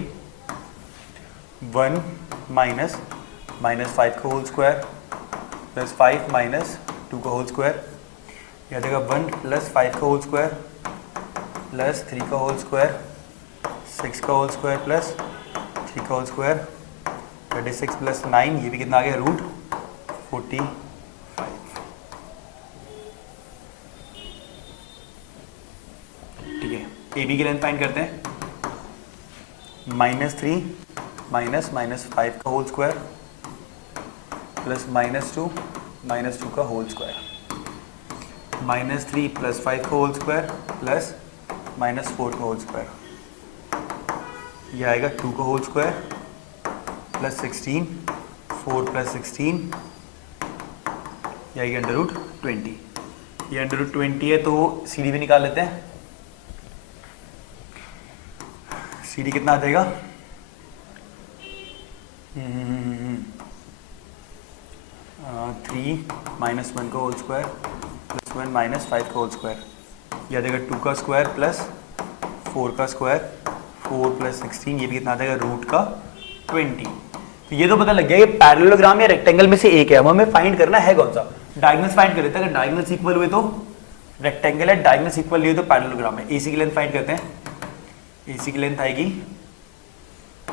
1 -5 का होल स्क्वायर प्लस 5 - 2 का होल स्क्वायर, यह आ जाएगा 1 + 5 का होल स्क्वायर प्लस 3 का होल स्क्वायर, 6 का होल स्क्वायर प्लस 3 का होल स्क्वायर, 36 + 9, ये भी कितना आ गया, √45। ठीक है, ए बी की लेंथ फाइंड करते हैं। -3 -5 का होल स्क्वायर प्लस -2 का होल स्क्वायर, -3 + 5 का होल स्क्वायर प्लस -4 का होल स्क्वायर, यह आएगा 2 का होल स्क्वायर प्लस 16, 4 + 16, यह आएगी √20। ये √20 है तो सी डी भी निकाल लेते हैं। सी डी कितना आ जाएगा? 3 माइनस 1 का होल स्क्वायर प्लस 1 माइनस 5 का होल स्क्वायर, यह आ जाएगा 2 का स्क्वायर प्लस 4 का स्क्वायर, 4 प्लस 16, ये भी कितना आ जाएगा? रूट का 20। तो ये तो पता लग गया ये पैरेललोग्राम या रेक्टेंगल में से एक है, अब हमें फाइंड करना है कौन सा। डायगोनल्स फाइंड कर लेते हैं, अगर डायगोनल्स इक्वल हुए तो रेक्टेंगल है, डायगोनल्स इक्वल नहीं हुए तो पैरेललोग्राम है। एसी की लेंथ फाइंड करते हैं। एसी की लेंथ आएगी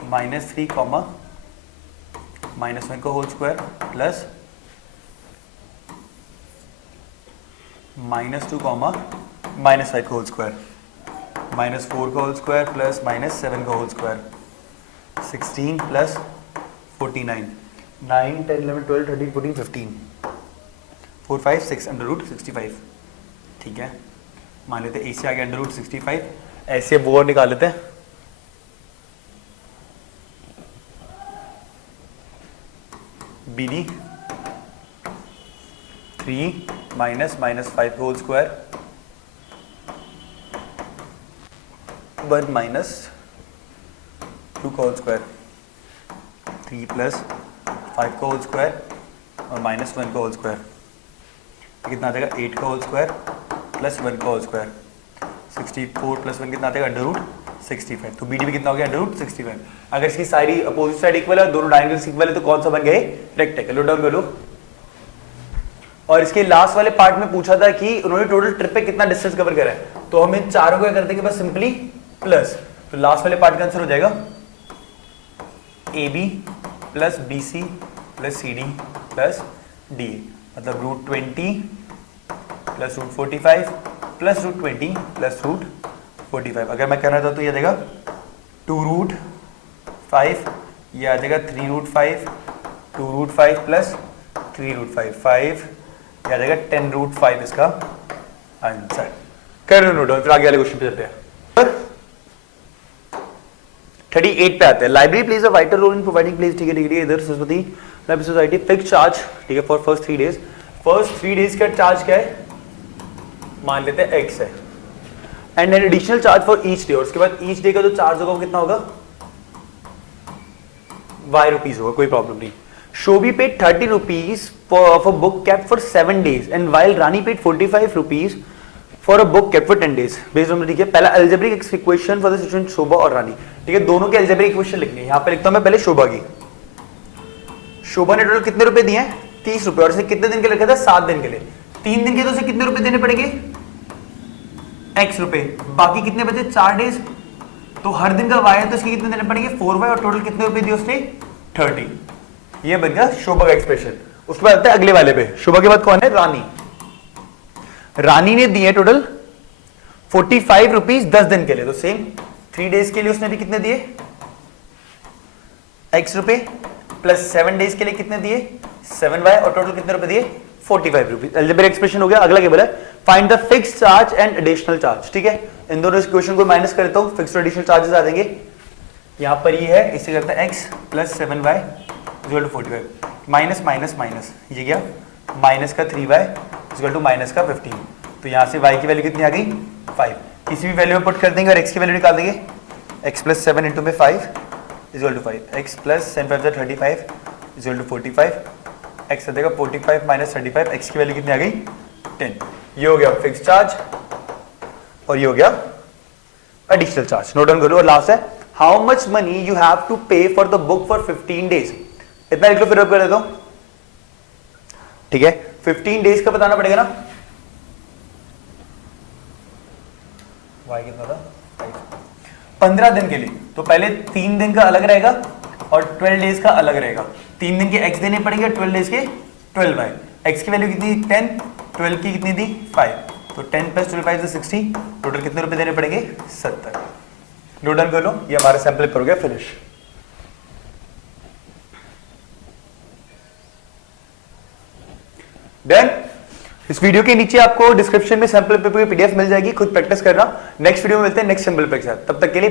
-3 कॉमा -1 का होल स्क्वायर प्लस -2 कॉमा -5 का होल स्क्वायर, -4 का होल स्क्वायर प्लस -7 का whole square, 16 plus 49, 9 10 11 12 13 14 15, 4 5 6 under root 65। ठीक है, मान लेते हैं ए से आगे अंडर रूट 65, ऐसे वो और निकाल लेते हैं। B D 3 minus -5 whole square 1 minus 2 का होल स्क्वायर, 3 प्लस 5 का होल स्क्वायर और -1 का होल स्क्वायर, कितना आ जाएगा? 8 का होल स्क्वायर प्लस 1 का होल स्क्वायर, 64 प्लस 1 कितना आ जाएगा? Under root 65। तो बीडी भी कितना हो गया? Under root 65। अगर इसकी सारी अपोजिट साइड इक्वल है, दोनों डायगोनल्स इक्वल है, तो कौन सा बन गए? रेक्टेंगल। लो डाउन कर लो। और इसके लास्ट वाले पार्ट में पूछा था कि उन्होंने टोटल ट्रिप पे कितना डिस्टेंस कवर करा है, तो हम इन चारों को क्या करते हैं कि बस सिंपली प्लस, तो लास्ट वाले पार्ट का आंसर हो जाएगा A B plus B C plus C D plus D, मतलब √20 प्लस √45 प्लस √20 प्लस √45। अगर मैं करना था तो ये आ जाएगा 2√5, ये आ जाएगा 3√5, 2√5 प्लस 3√5, 5, ये आ जाएगा 10√5 इसका आंसर। कर लो नोट, फिर आगे वाले क्वेश्चन पे चलते हैं। 38 पे आते हैं। Library plays a vital role in providing place, ठीक है, इधर Saraswati library society fix charge, ठीक है, for first 3 days. First 3 days का चार्ज क्या है? मान लेते हैं x है, and an additional charge for each day, और उसके बाद ईच डे का जो चार्ज होगा वो कितना होगा? y रुपीज होगा, कोई प्रॉब्लम नहीं। Shobhi paid 30 rupees for book kept for 7 days and while Rani paid 45 rupees for a book kept for 10 days based on, ठीक है। पहला algebraic equation for the situation Shobha और रानी, ठीक है, दोनों के अलजेब्रिक इक्वेशन लिखनी है। यहां पे लिखता हूं मैं पहले शोभा की। शोभा ने टोटल कितने रुपए दिए हैं? 30 रुपए, और इसने कितने दिन के लिए लिखा था? 7 दिन के लिए। 3 दिन के तो उसे कितने रुपए देने पड़ेंगे? x रुपए। बाकी कितने बचे? 4 डेज, तो हर दिन का y है तो इसके कितने देने पड़ेंगे? 4y, और टोटल कितने रुपए दिए उसने? 30। ये बन गया शोभा का एक्सप्रेशन। उसके बाद आता है अगले वाले पे। शोभा के बाद कौन है? रानी। रानी ने दिए टोटल 45 रुपीज 10 दिन के लिए, तो सेम 3 डेज के लिए उसने भी कितने दिए? x रुपए, प्लस 7 डेज के लिए कितने दिए? 7y, और टोटल कितने रुपए दिए? 45 रुपीज। अलजेब्रिक एक्सप्रेशन हो गया। अगला क्या बोला? Find the fixed charge and additional charge, ठीक है। इन दोनों इक्वेशन को माइनस करता हूं, फिक्स्ड और एडिशनल चार्जेस आ जाएंगे। यहां पर ये है, इसे करता है x plus 7y equal to 45, minus minus minus, ये गया माइनस का 3y इक्वल टू माइनस का 15। तो यहां से y की वैल्यू कितनी आ गई? 5। किसी भी वैल्यू में पुट कर देंगे और x की वैल्यू निकाल देंगे। x प्लस 7 इंटू में 5 equal to 5, x plus 7 5 35 equal to 45, x आ जाएगा 45 माइनस 35, x की वैल्यू कितनी आ गई? 10। ये हो गया फिक्स्ड चार्ज और ये हो गया एडिशनल चार्ज। नोट डाउन करो। और लास्ट है, how much money you have to pay for the book for 15 days. इतना लिख लो, फिर कर देता हूं, ठीक है। 15 डेज का बताना पड़ेगा ना। y कितना था? 15 दिन के लिए, तो पहले 3 दिन का अलग रहेगा और 12 डेज का अलग रहेगा। 3 दिन के x देने पड़ेंगे, 12 डेज के 12y। x की वैल्यू कितनी? 10, 12 की कितनी दी? 5, तो 10 प्लस 12 5 60, टोटल कितने रुपए देने पड़ेंगे? 70। नोट डाउन कर लो। ये हमारा सैंपल पेपर हो गया फिनिश। डन। इस वीडियो के नीचे आपको डिस्क्रिप्शन में सैंपल पेपर की पीडीएफ मिल जाएगी, खुद प्रैक्टिस करना। नेक्स्ट वीडियो में मिलते हैं नेक्स्ट सैंपल पेपर के साथ, तब तक के लिए